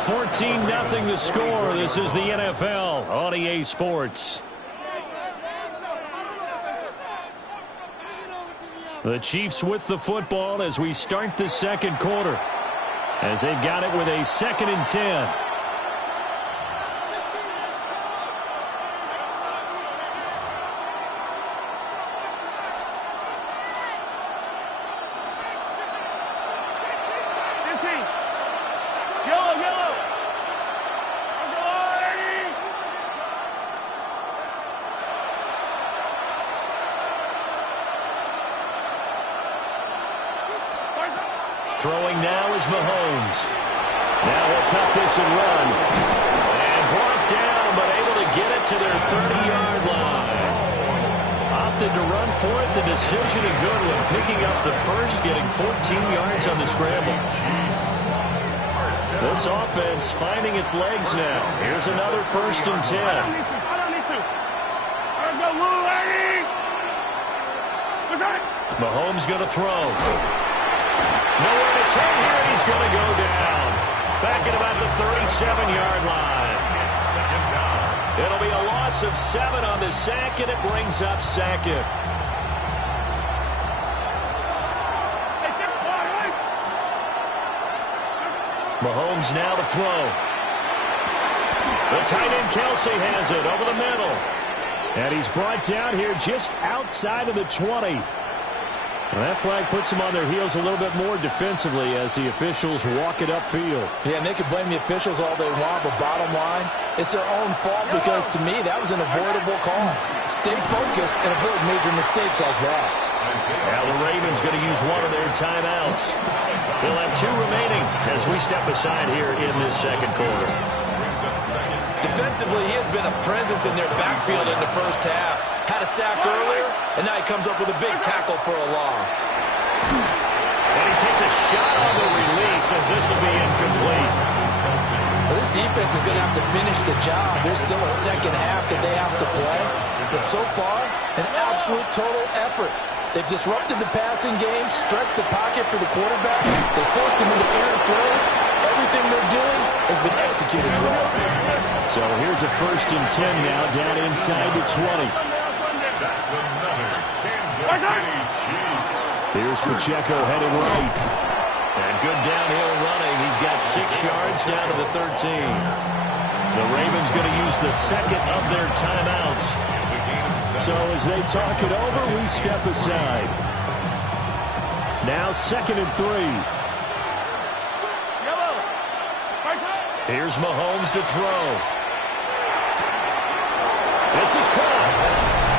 14-0 the score. This is the NFL on EA Sports. The Chiefs with the football as we start the 2nd quarter, as they've got it with a 2nd and 10. Throwing now is Mahomes. Now he'll tuck this and run. And brought down, but able to get it to their 30-yard line. Opted to run for it. The decision a good one. Picking up the first, getting 14 yards on the scramble. This offense finding its legs now. Here's another 1st and 10. Mahomes going to throw. Nowhere to turn here, and he's going to go down. Back at about the 37-yard line. It'll be a loss of 7 on the sack, and it brings up 2nd. Mahomes now to throw. The tight end Kelsey has it over the middle. And he's brought down here just outside of the 20. Well, that flag puts them on their heels a little bit more defensively as the officials walk it upfield. Yeah, and they can blame the officials all they want, but bottom line, it's their own fault because, to me, that was an avoidable call. Stay focused and avoid major mistakes like that. Now the Ravens going to use one of their timeouts. They'll have 2 remaining as we step aside here in this 2nd quarter. Defensively, he has been a presence in their backfield in the first half. Had a sack earlier, and now he comes up with a big tackle for a loss. And he takes a shot on the release as this will be incomplete. Well, this defense is going to have to finish the job. There's still a second half that they have to play. But so far, an absolute total effort. They've disrupted the passing game, stressed the pocket for the quarterback. They forced him into errant throws. Everything they're doing has been executed well. So here's a 1st and 10 now down inside the 20. That's another Kansas City Chiefs. Here's Pacheco headed right. And good downhill running. He's got 6 yards down to the 13. The Ravens going to use the 2nd of their timeouts. So as they talk it over, we step aside. Now 2nd and 3. Here's Mahomes to throw. This is caught.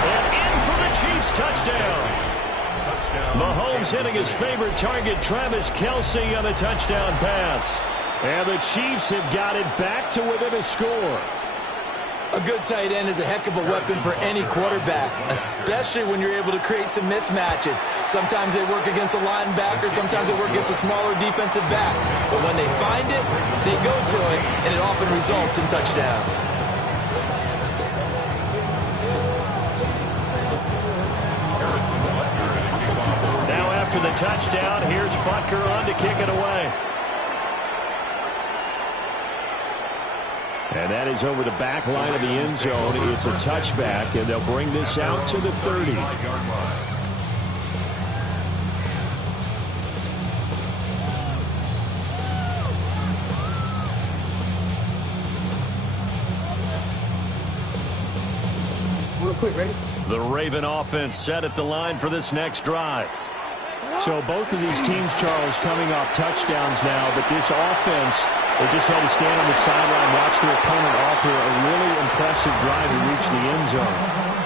And in for the Chiefs touchdown. Mahomes hitting his favorite target, Travis Kelsey, on the touchdown pass. And the Chiefs have got it back to within a score. A good tight end is a heck of a weapon for any quarterback, especially when you're able to create some mismatches. Sometimes they work against a linebacker, sometimes they work against a smaller defensive back. But when they find it, they go to it, and it often results in touchdowns. Now after the touchdown, here's Butker on to kick it away. And that is over the back line of the end zone. It's a touchback, and they'll bring this out to the 30. Real quick, ready? The Raven offense set at the line for this next drive. So both of these teams, Charles, coming off touchdowns now, but this offense, they just had to stand on the sideline, watch their opponent offer a really impressive drive to reach the end zone.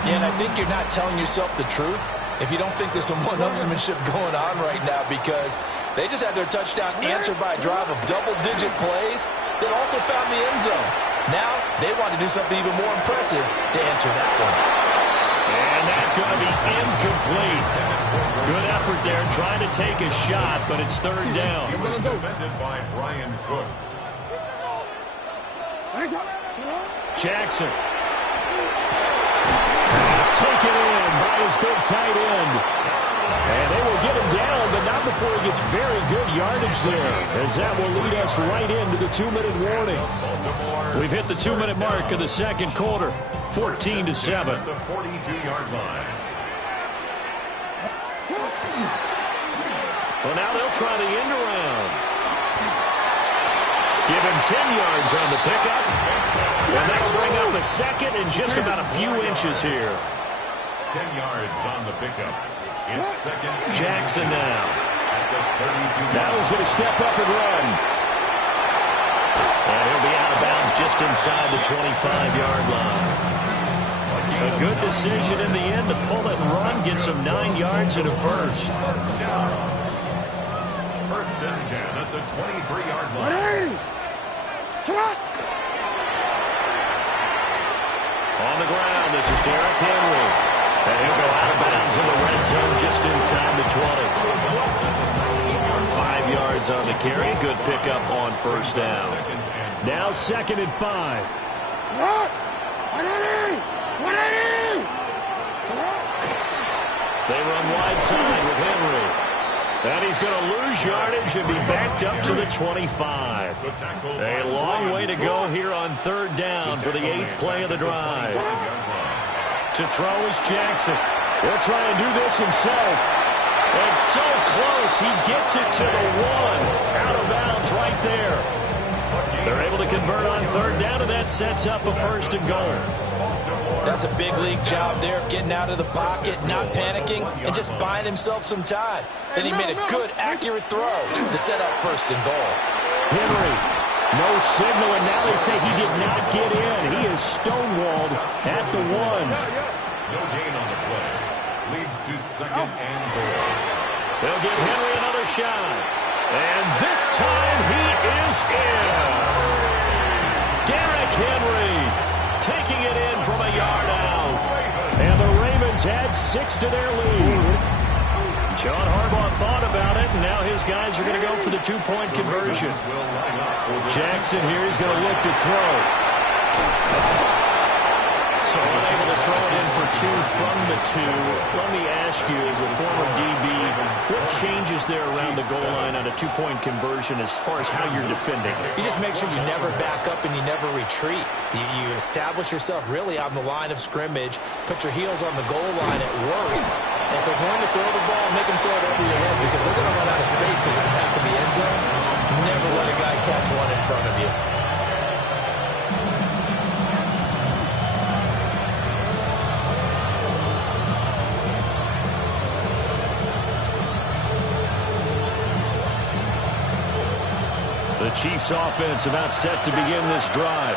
Yeah, and I think you're not telling yourself the truth if you don't think there's some one-upsmanship going on right now, because they just had their touchdown answered by a drive of double-digit plays that also found the end zone. Now they want to do something even more impressive to answer that one. And that's going to be incomplete. Good effort there, trying to take a shot, but it's 3rd down. He was defended by Brian Cook. Jackson. It's taken in by his big tight end. And they will get him down, but not before he gets very good yardage there, as that will lead us right into the 2-minute warning. We've hit the 2-minute mark of the 2nd quarter, 14-7. The 42-yard line. Well, now they'll try the end around. Give him 10 yards on the pickup. And that'll bring up a 2nd and just about a few inches here. 10 yards on the pickup. It's 2nd. Jackson now. At the 32. Now he's going to step up and run. And he'll be out of bounds just inside the 25-yard line. A good decision in the end to pull it and run, get some 9 yards and a first. First and 10 at the 23-yard line. On the ground, this is Derrick Henry. And he'll go out of bounds in the red zone just inside the 20. 5 yards on the carry. Good pickup on first down. Now 2nd and 5. They run wide side with Henry. And he's going to lose yardage and be backed up to the 25. A long way to go here on 3rd down for the 8th play of the drive. To throw is Jackson. He'll try and do this himself. And so close, he gets it to the 1. Out of bounds right there. They're able to convert on 3rd down, and that sets up a 1st and goal. That's a big league job there of getting out of the pocket, not panicking, and just buying himself some time. And he made a good, accurate throw to set up 1st and goal. Henry, no signal, and now they say he did not get in. He is stonewalled at the 1. No gain on the play. Leads to 2nd and goal. They'll give Henry another shot. And this time he is in. Derrick Henry taking it in from a yard out. And the Ravens add 6 to their lead. John Harbaugh thought about it, and now his guys are going to go for the 2-point conversion. Jackson here is going to look to throw. So unable to throw it in for 2 from the 2. Let me ask you, as a former DB, what changes there around the goal line on a 2-point conversion as far as how you're defending? You just make sure you never back up and you never retreat. You establish yourself really on the line of scrimmage, put your heels on the goal line at worst. And if they're going to throw the ball, make them throw it over your head because they're going to run out of space because of the back of the end zone. Never let a guy catch one in front of you. The Chiefs offense about set to begin this drive.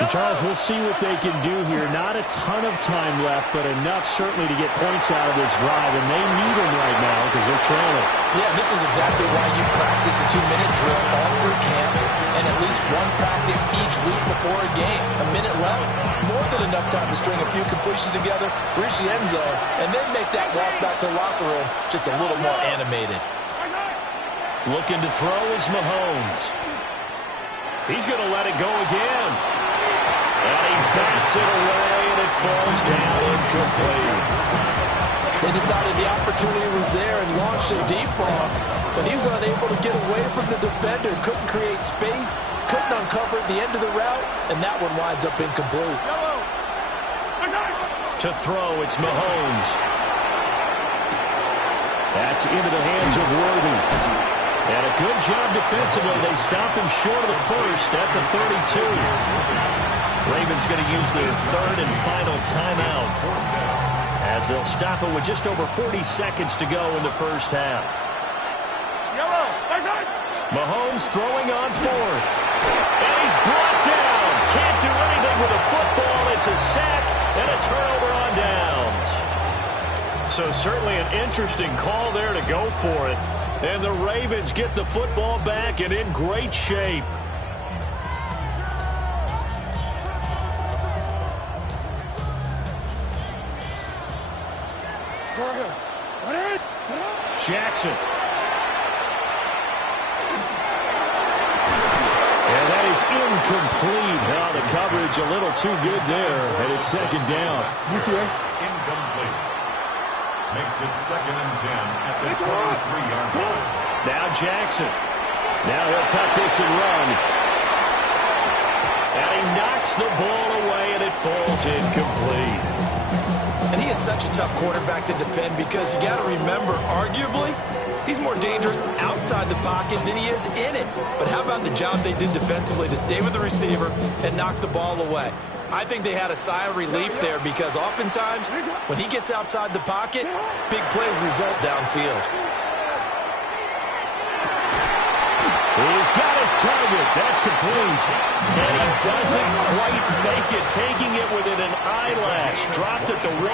And Charles, we'll see what they can do here. Not a ton of time left, but enough certainly to get points out of this drive, and they need them right now because they're trailing. Yeah, this is exactly why you practice a 2-minute drill all through camp and at least one practice each week before a game. A minute left, more than enough time to string a few completions together, reach the end zone, and then make that walk back to the locker room just a little more animated. Looking to throw is Mahomes. He's going to let it go again. And he bats it away, and it falls down incomplete. They decided the opportunity was there and launched a deep ball, but he was unable to get away from the defender. Couldn't create space, couldn't uncover at the end of the route, and that one winds up incomplete. To throw, it's Mahomes. That's into the hands of Worthy. And a good job defensively. They stop him short of the 1st at the 32. Ravens going to use their 3rd and final timeout as they'll stop it with just over 40 seconds to go in the first half. Mahomes throwing on 4th. And he's brought down. Can't do anything with a football. It's a sack and a turnover on downs. So certainly an interesting call there to go for it. And the Ravens get the football back and in great shape. Jackson. And that is incomplete. Now the coverage a little too good there. And it's 2nd down. Incomplete. Makes it 2nd and 10 at the 23-yard line. Now Jackson. Now he'll tuck this and run. And he knocks the ball away, and it falls incomplete. And he is such a tough quarterback to defend because you got to remember, arguably, he's more dangerous outside the pocket than he is in it. But how about the job they did defensively to stay with the receiver and knock the ball away? I think they had a sigh of relief there because oftentimes when he gets outside the pocket, big plays result downfield. He's got his target. That's complete. And he doesn't quite make it, taking it within an eyelash. Dropped at the 1.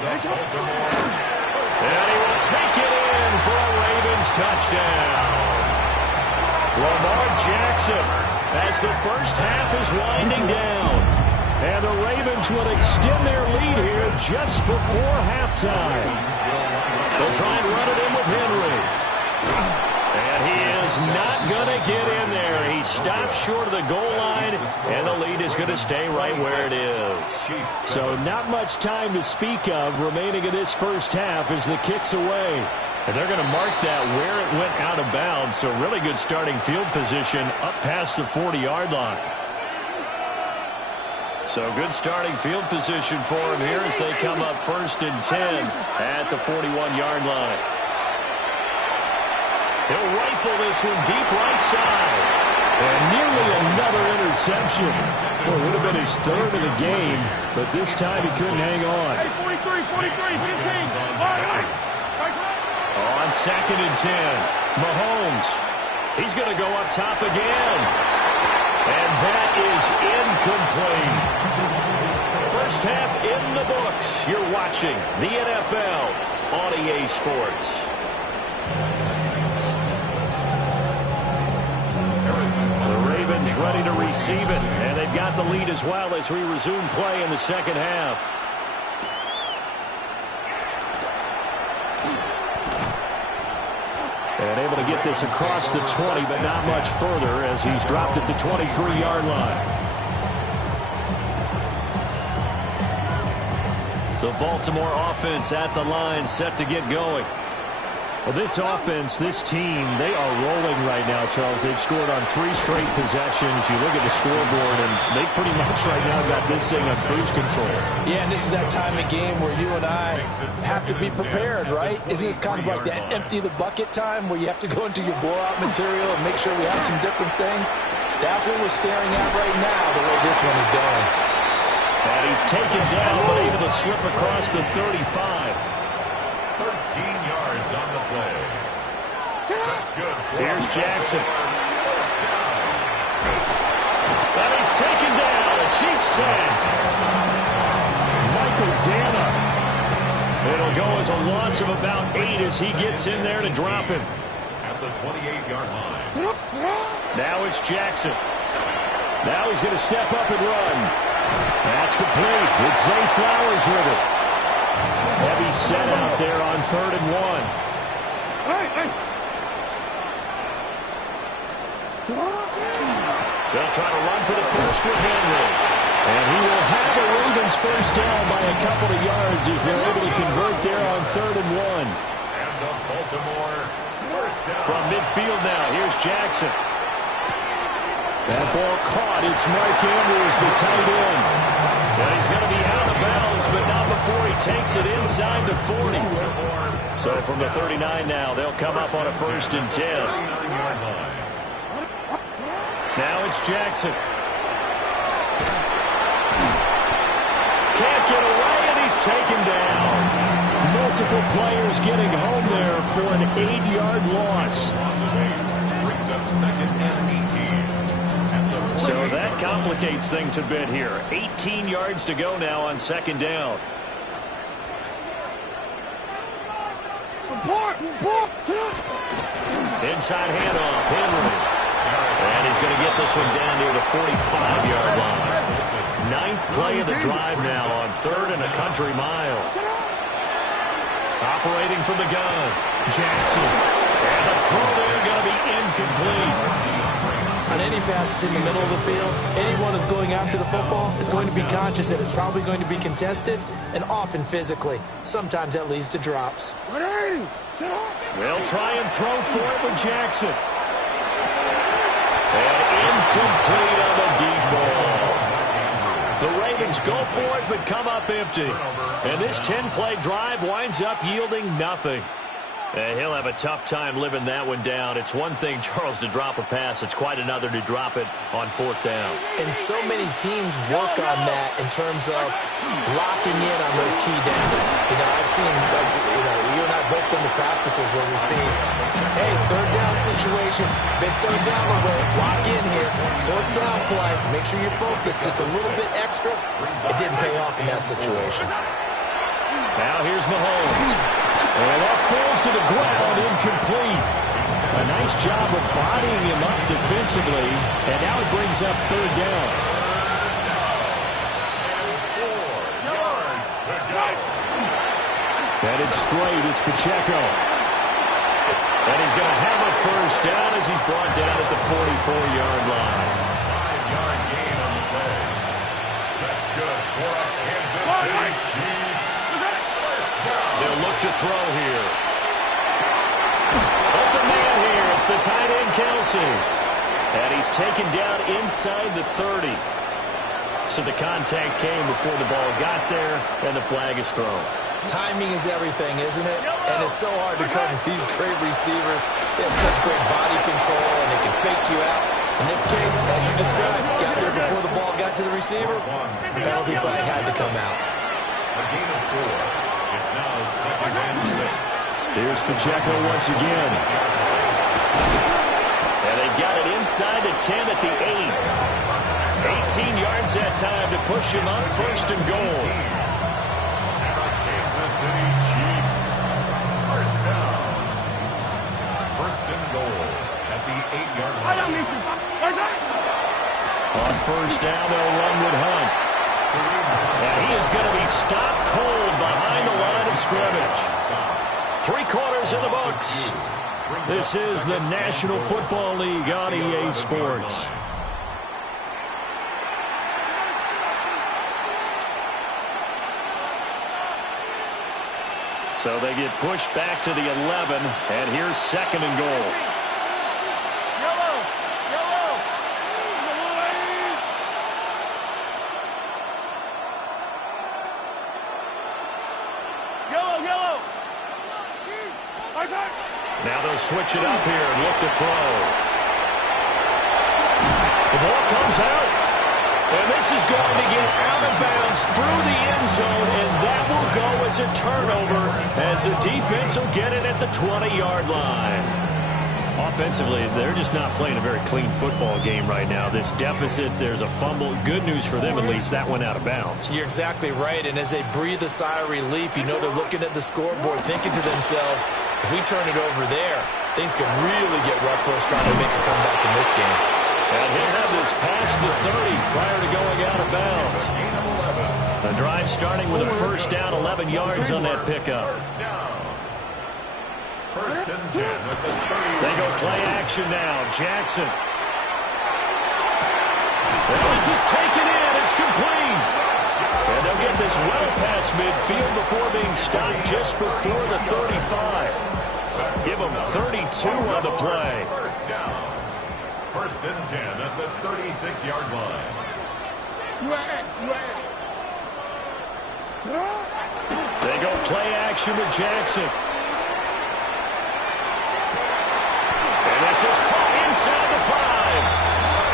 And he will take it in for a Ravens touchdown. Lamar Jackson, as the first half is winding down. And the Ravens will extend their lead here just before halftime. They'll try and run it in with Henry. And he is not going to get in there. He stops short of the goal line, and the lead is going to stay right where it is. So not much time to speak of remaining in this first half as the kick's away. And they're going to mark that where it went out of bounds, so really good starting field position up past the 40-yard line. So good starting field position for him here as they come up 1st and 10 at the 41-yard line. He'll rifle this one deep right side. And nearly another interception. Well, it would have been his 3rd of the game, but this time he couldn't hang on. Hey, 43, 15. On 2nd and 10, Mahomes. He's going to go up top again. And that is incomplete. First half in the books. You're watching the NFL on EA Sports. The Ravens ready to receive it, and they've got the lead as well as we resume play in the second half. And able to get this across the 20, but not much further as he's dropped at the 23-yard line. The Baltimore offense at the line, set to get going. Well, this offense, this team, they are rolling right now, Charles. They've scored on 3 straight possessions. You look at the scoreboard, and they pretty much right now got this thing on cruise control. Yeah, and this is that time of game where you and I have to be prepared, right? Isn't this kind of like the empty the bucket time where you have to go into your blowout material and make sure we have some different things? That's what we're staring at right now, the way this one is going. And he's taken down, but able to slip across the 35. 13 yards on the play. That's good. Here's Jackson. And he's taken down. A Chiefs sack. Michael Dana. It'll go as a loss of about 8 as he gets in there to drop him. At the 28-yard line. Now it's Jackson. Now he's going to step up and run. That's complete. It's Zay Flowers with it. Heavy set out there on 3rd and 1. They'll try to run for the first with Henry. And he will have the Ravens first down by a couple of yards as they're able to convert there on 3rd and 1. And the Baltimore first down. From midfield now, here's Jackson. That ball caught. It's Mark Andrews, the tight end. And he's going to be out of bounds, but not before he takes it inside the 40. So from the 39 now, they'll come up on a 1st and 10. Now it's Jackson. Can't get away, and he's taken down. Multiple players getting home there for an 8-yard loss. Brings up 2nd and 18. So that complicates things a bit here. 18 yards to go now on 2nd down. Inside handoff, Henry. And he's going to get this one down near the 45-yard line. 9th play of the drive now on 3rd and a country mile. Operating from the gun, Jackson. And the throw there going to be incomplete. On any passes in the middle of the field, anyone who's going after the football is going to be conscious that it's probably going to be contested and often physically. Sometimes that leads to drops. They'll try and throw for it with Jackson. And incomplete on the deep ball. The Ravens go for it but come up empty. And this 10-play drive winds up yielding nothing. He'll have a tough time living that one down. It's one thing, Charles, to drop a pass. It's quite another to drop it on 4th down. And so many teams work on that in terms of locking in on those key downs. I've seen, you and I both been to practices where we've seen, hey, 3rd down situation, big 3rd down alert, lock in here, 4th down play, make sure you're focused just a little bit extra. It didn't pay off in that situation. Now here's Mahomes. And that falls to the ground, incomplete. job of bodying him up defensively, and now it brings up third down. 4 yards to go. Headed straight, it's Pacheco. And he's going to have a first down as he's brought down at the 44-yard line. 5-yard gain on the play. That's good for a Kansas City Chiefs. First down. They'll look to throw here. Open man here. It's the tight end, Kelsey. And he's taken down inside the 30. So the contact came before the ball got there, and the flag is thrown. Timing is everything, isn't it? And it's so hard to cover these great receivers. They have such great body control, and they can fake you out. In this case, as you described, got there before the ball got to the receiver. Penalty flag had to come out. A gain of 4. It's now 2nd and 6. Here's Pacheco once again. And they've got it inside the 10 at the 8. 18 yards that time to push him up, first and goal. City Chiefs. First down. First and goal at the 8-yard line. On first down, they'll run with Hunt. And he is going to be stopped cold behind the line of scrimmage. 3 quarters in the books. This is the National Football League on EA Sports. So they get pushed back to the 11, and here's 2nd and goal. Now they'll switch it up here and look to throw. The ball comes out. And this is going to get out of bounds through the end zone, and that will go as a turnover as the defense will get it at the 20-yard line. Offensively, they're just not playing a very clean football game right now. This deficit, there's a fumble. Good news for them, at least. That went out of bounds. You're exactly right, and as they breathe a sigh of relief, you know they're looking at the scoreboard, thinking to themselves, if we turn it over there, things could really get rough for us trying to make a comeback in this game. And he'll have this past the 30 prior to going out of bounds. The drive starting with a first down, 11 yards on that pickup. First and 10 at the 30. They go play action now. Jackson. And this is taken in. It's complete. And they'll get this well past midfield before being stopped just before the 35. Give them 32 on the play. First down. First and 10 at the 36-yard line. They go play action with Jackson. And this is caught inside the 5.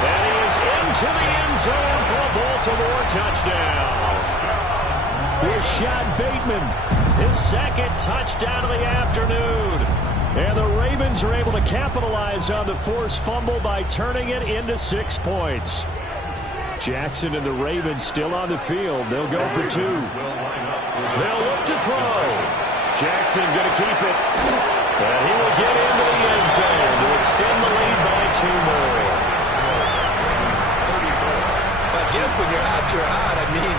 And he is into the end zone for a Baltimore touchdown. Rashad Bateman, his 2nd touchdown of the afternoon. And the Ravens are able to capitalize on the forced fumble by turning it into 6 points. Jackson and the Ravens still on the field. They'll go for 2. They'll look to throw. Jackson going to keep it. And he will get into the end zone to extend the lead by 2 more. I guess when you're hot, you're hot. I mean,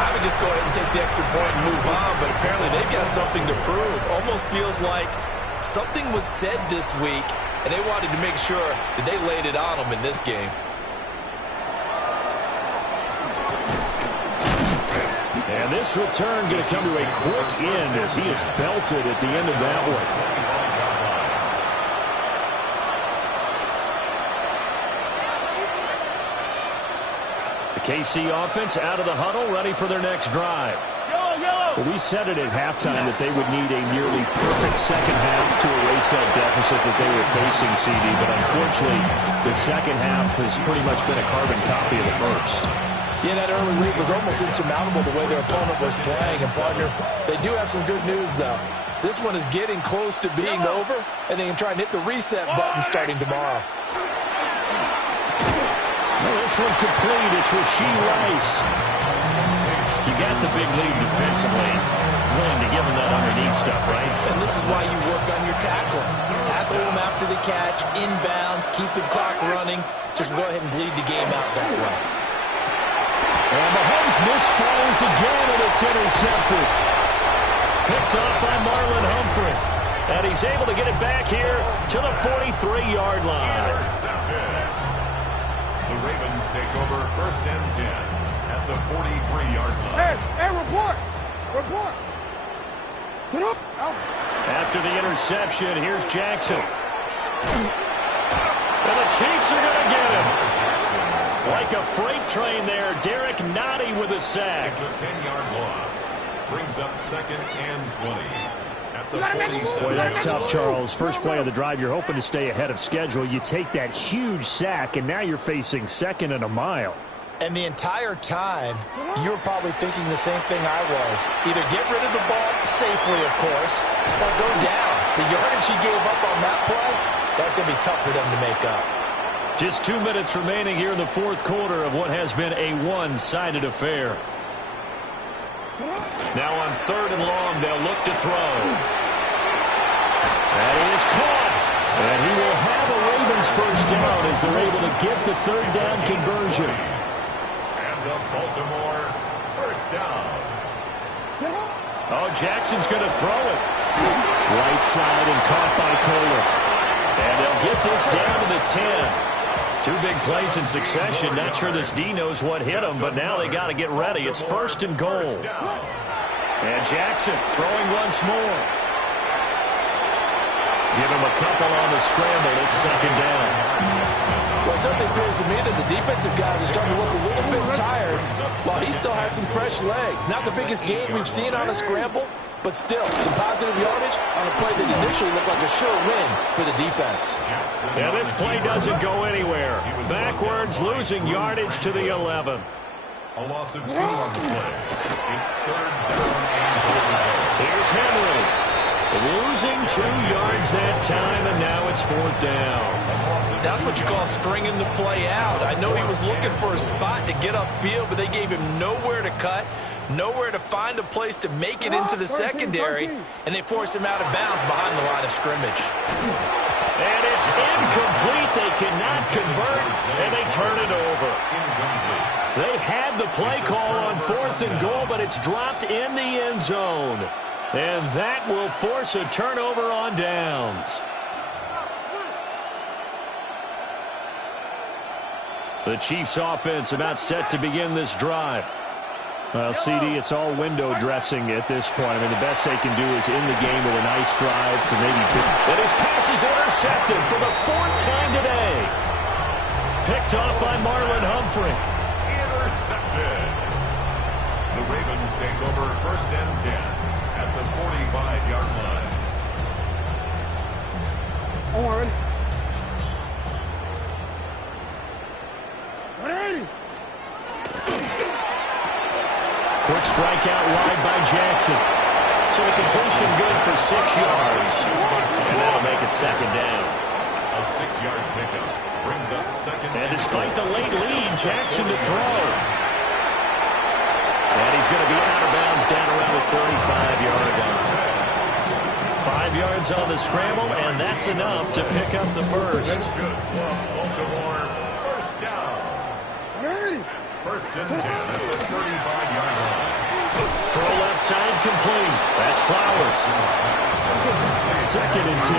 I would just go ahead and take the extra point and move on, but apparently they've got something to prove. Almost feels like something was said this week, and they wanted to make sure that they laid it on them in this game. And this return going to come to a quick end as he is belted at the end of that one. The KC offense out of the huddle, ready for their next drive. Well, we said it at halftime that they would need a nearly perfect second half to erase that deficit that they were facing, CD. But unfortunately, the second half has pretty much been a carbon copy of the first. Yeah, that early lead was almost insurmountable the way their opponent was playing. And, partner, they do have some good news, though. This one is getting close to being over, and they can try and hit the reset button starting tomorrow. Well, this one complete. It's Rashee Rice. You got the big lead defensively. Willing to give him that underneath stuff, right? And this is why you work on your tackling. Tackle him after after the catch, inbounds, keep the clock running. Just go ahead and bleed the game out that way. And Mahomes misfires again, and it's intercepted. Picked up by Marlon Humphrey. And he's able to get it back here to the 43-yard line. Intercepted. The Ravens take over 1st and 10 at the 43-yard line. Hey, report! Report! After the interception, here's Jackson. And the Chiefs are going to get him. Like a freight train there, Derek Nottie with a sack. It's a 10-yard loss. Brings up 2nd and 20. At the 47. Boy, that's tough, Charles. First play of the drive, you're hoping to stay ahead of schedule. You take that huge sack, and now you're facing 2nd and a mile. And the entire time, you were probably thinking the same thing I was. Either get rid of the ball safely, of course, or go down. The yardage he gave up on that play, that's going to be tough for them to make up. Just 2 minutes remaining here in the 4th quarter of what has been a one-sided affair. Now on 3rd and long, they'll look to throw. That is caught. And he will have a Ravens first down as they're able to get the 3rd down conversion. And the Baltimore first down. Oh, Jackson's going to throw it. Right side and caught by Kohler. And they'll get this down to the 10. 2 big plays in succession. Not sure this D knows what hit him, but now they got to get ready. It's 1st and goal. And Jackson throwing once more. Give him a couple on the scramble. It's 2nd down. Well, it certainly appears to me that the defensive guys are starting to look a little bit tired while he still has some fresh legs. Not the biggest gain we've seen on a scramble, but still some positive yardage on a play that initially looked like a sure win for the defense. Yeah, this play doesn't go anywhere. Backwards, losing yardage to the 11. A loss of 2 on the play. It's 3rd down and goal. Here's Henry. Losing 2 yards that time, and now it's 4th down. That's what you call stringing the play out. I know he was looking for a spot to get upfield, but they gave him nowhere to cut, nowhere to find a place to make it into the secondary, and they forced him out of bounds behind the line of scrimmage. And it's incomplete. They cannot convert, and they turn it over. They had the play call on 4th and goal, but it's dropped in the end zone. And that will force a turnover on downs. The Chiefs offense about set to begin this drive. Well, CD, it's all window dressing at this point. I mean, the best they can do is in the game with a nice drive to maybe pick. And his pass is intercepted for the 4th time today. Picked off by Marlon Humphrey. Intercepted. The Ravens take over 1st and 10 at the 45-yard line. Horn. Quick strike out wide by Jackson. So the completion good for 6 yards. And that'll make it 2nd down. A 6-yard pickup brings up 2nd. And despite the late lead, Jackson to throw. And he's going to be out of bounds down around the 35-yard line. 5 yards on the scramble, and that's enough to pick up the first. Baltimore first down. 1st and 10 at the 35-yard line. Throw left side complete. That's Flowers. 2nd and 10.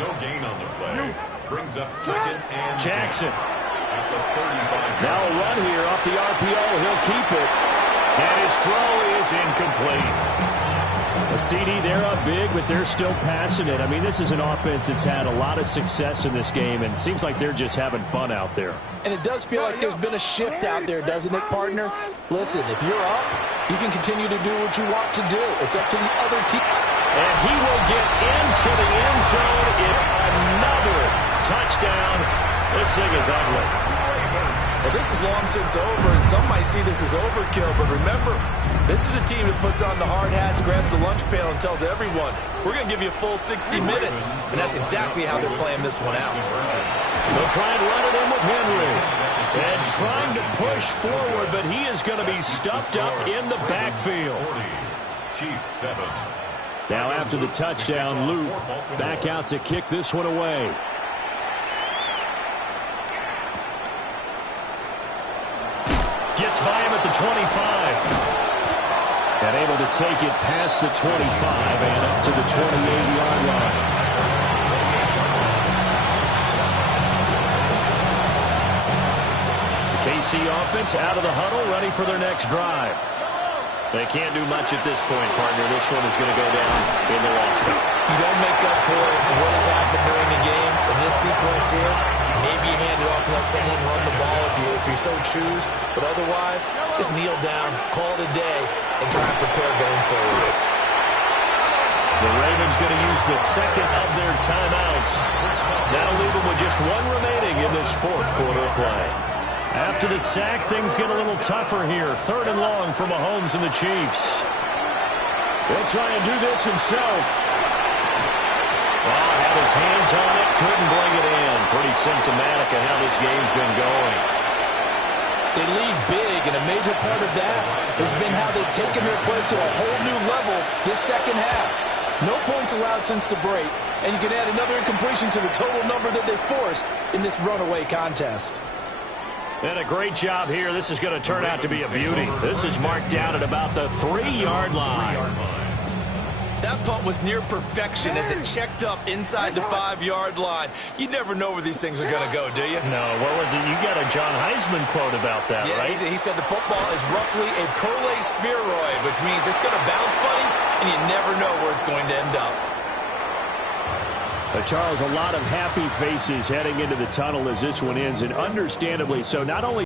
No gain on the play. Brings up 2nd and Jackson. 10 at the 35. Now a run here off the RPO. He'll keep it. And his throw is incomplete. A CD, they're up big, but they're still passing it. I mean, this is an offense that's had a lot of success in this game, and it seems like they're just having fun out there. And it does feel like there's been a shift out there, doesn't it, partner? Listen, if you're up, you can continue to do what you want to do. It's up to the other team. And he will get into the end zone. It's another touchdown. This thing is ugly. Well, this is long since over, and some might see this as overkill, but remember, this is a team that puts on the hard hats, grabs the lunch pail, and tells everyone, we're going to give you a full 60 minutes. And that's exactly how they're playing this one out. They'll try and run it in with Henry. And trying to push forward, but he is going to be stuffed up in the backfield. 40, Chiefs 7. Now after the touchdown, Luke back out to kick this one away. Gets by him at the 25. And able to take it past the 25 and up to the 28-yard line. The KC offense out of the huddle, ready for their next drive. They can't do much at this point, partner. This one is going to go down in the loss count. You don't make up for what has happened during the game in this sequence here. Maybe you hand it off and let someone run the ball if you so choose. But otherwise, just kneel down, call it a day, and try and prepare going forward. The Ravens going to use the second of their timeouts. That'll leave them with just one remaining in this fourth quarter of play. After the sack, things get a little tougher here. 3rd and long for Mahomes and the Chiefs. He'll try and do this himself. Oh, had his hands on it, couldn't bring it in. Pretty symptomatic of how this game's been going. They lead big, and a major part of that has been how they've taken their play to a whole new level this second half. No points allowed since the break, and you can add another incompletion to the total number that they forced in this runaway contest. And a great job here. This is going to turn out to be a beauty. This is marked down at about the 3-yard line. That punt was near perfection as it checked up inside the 5-yard line. You never know where these things are going to go, do you? No, what was it? You got a John Heisman quote about that, yeah, right? He said the football is roughly a prolate spheroid, which means it's going to bounce funny, and you never know where it's going to end up. Charles, a lot of happy faces heading into the tunnel as this one ends, and understandably so. Not only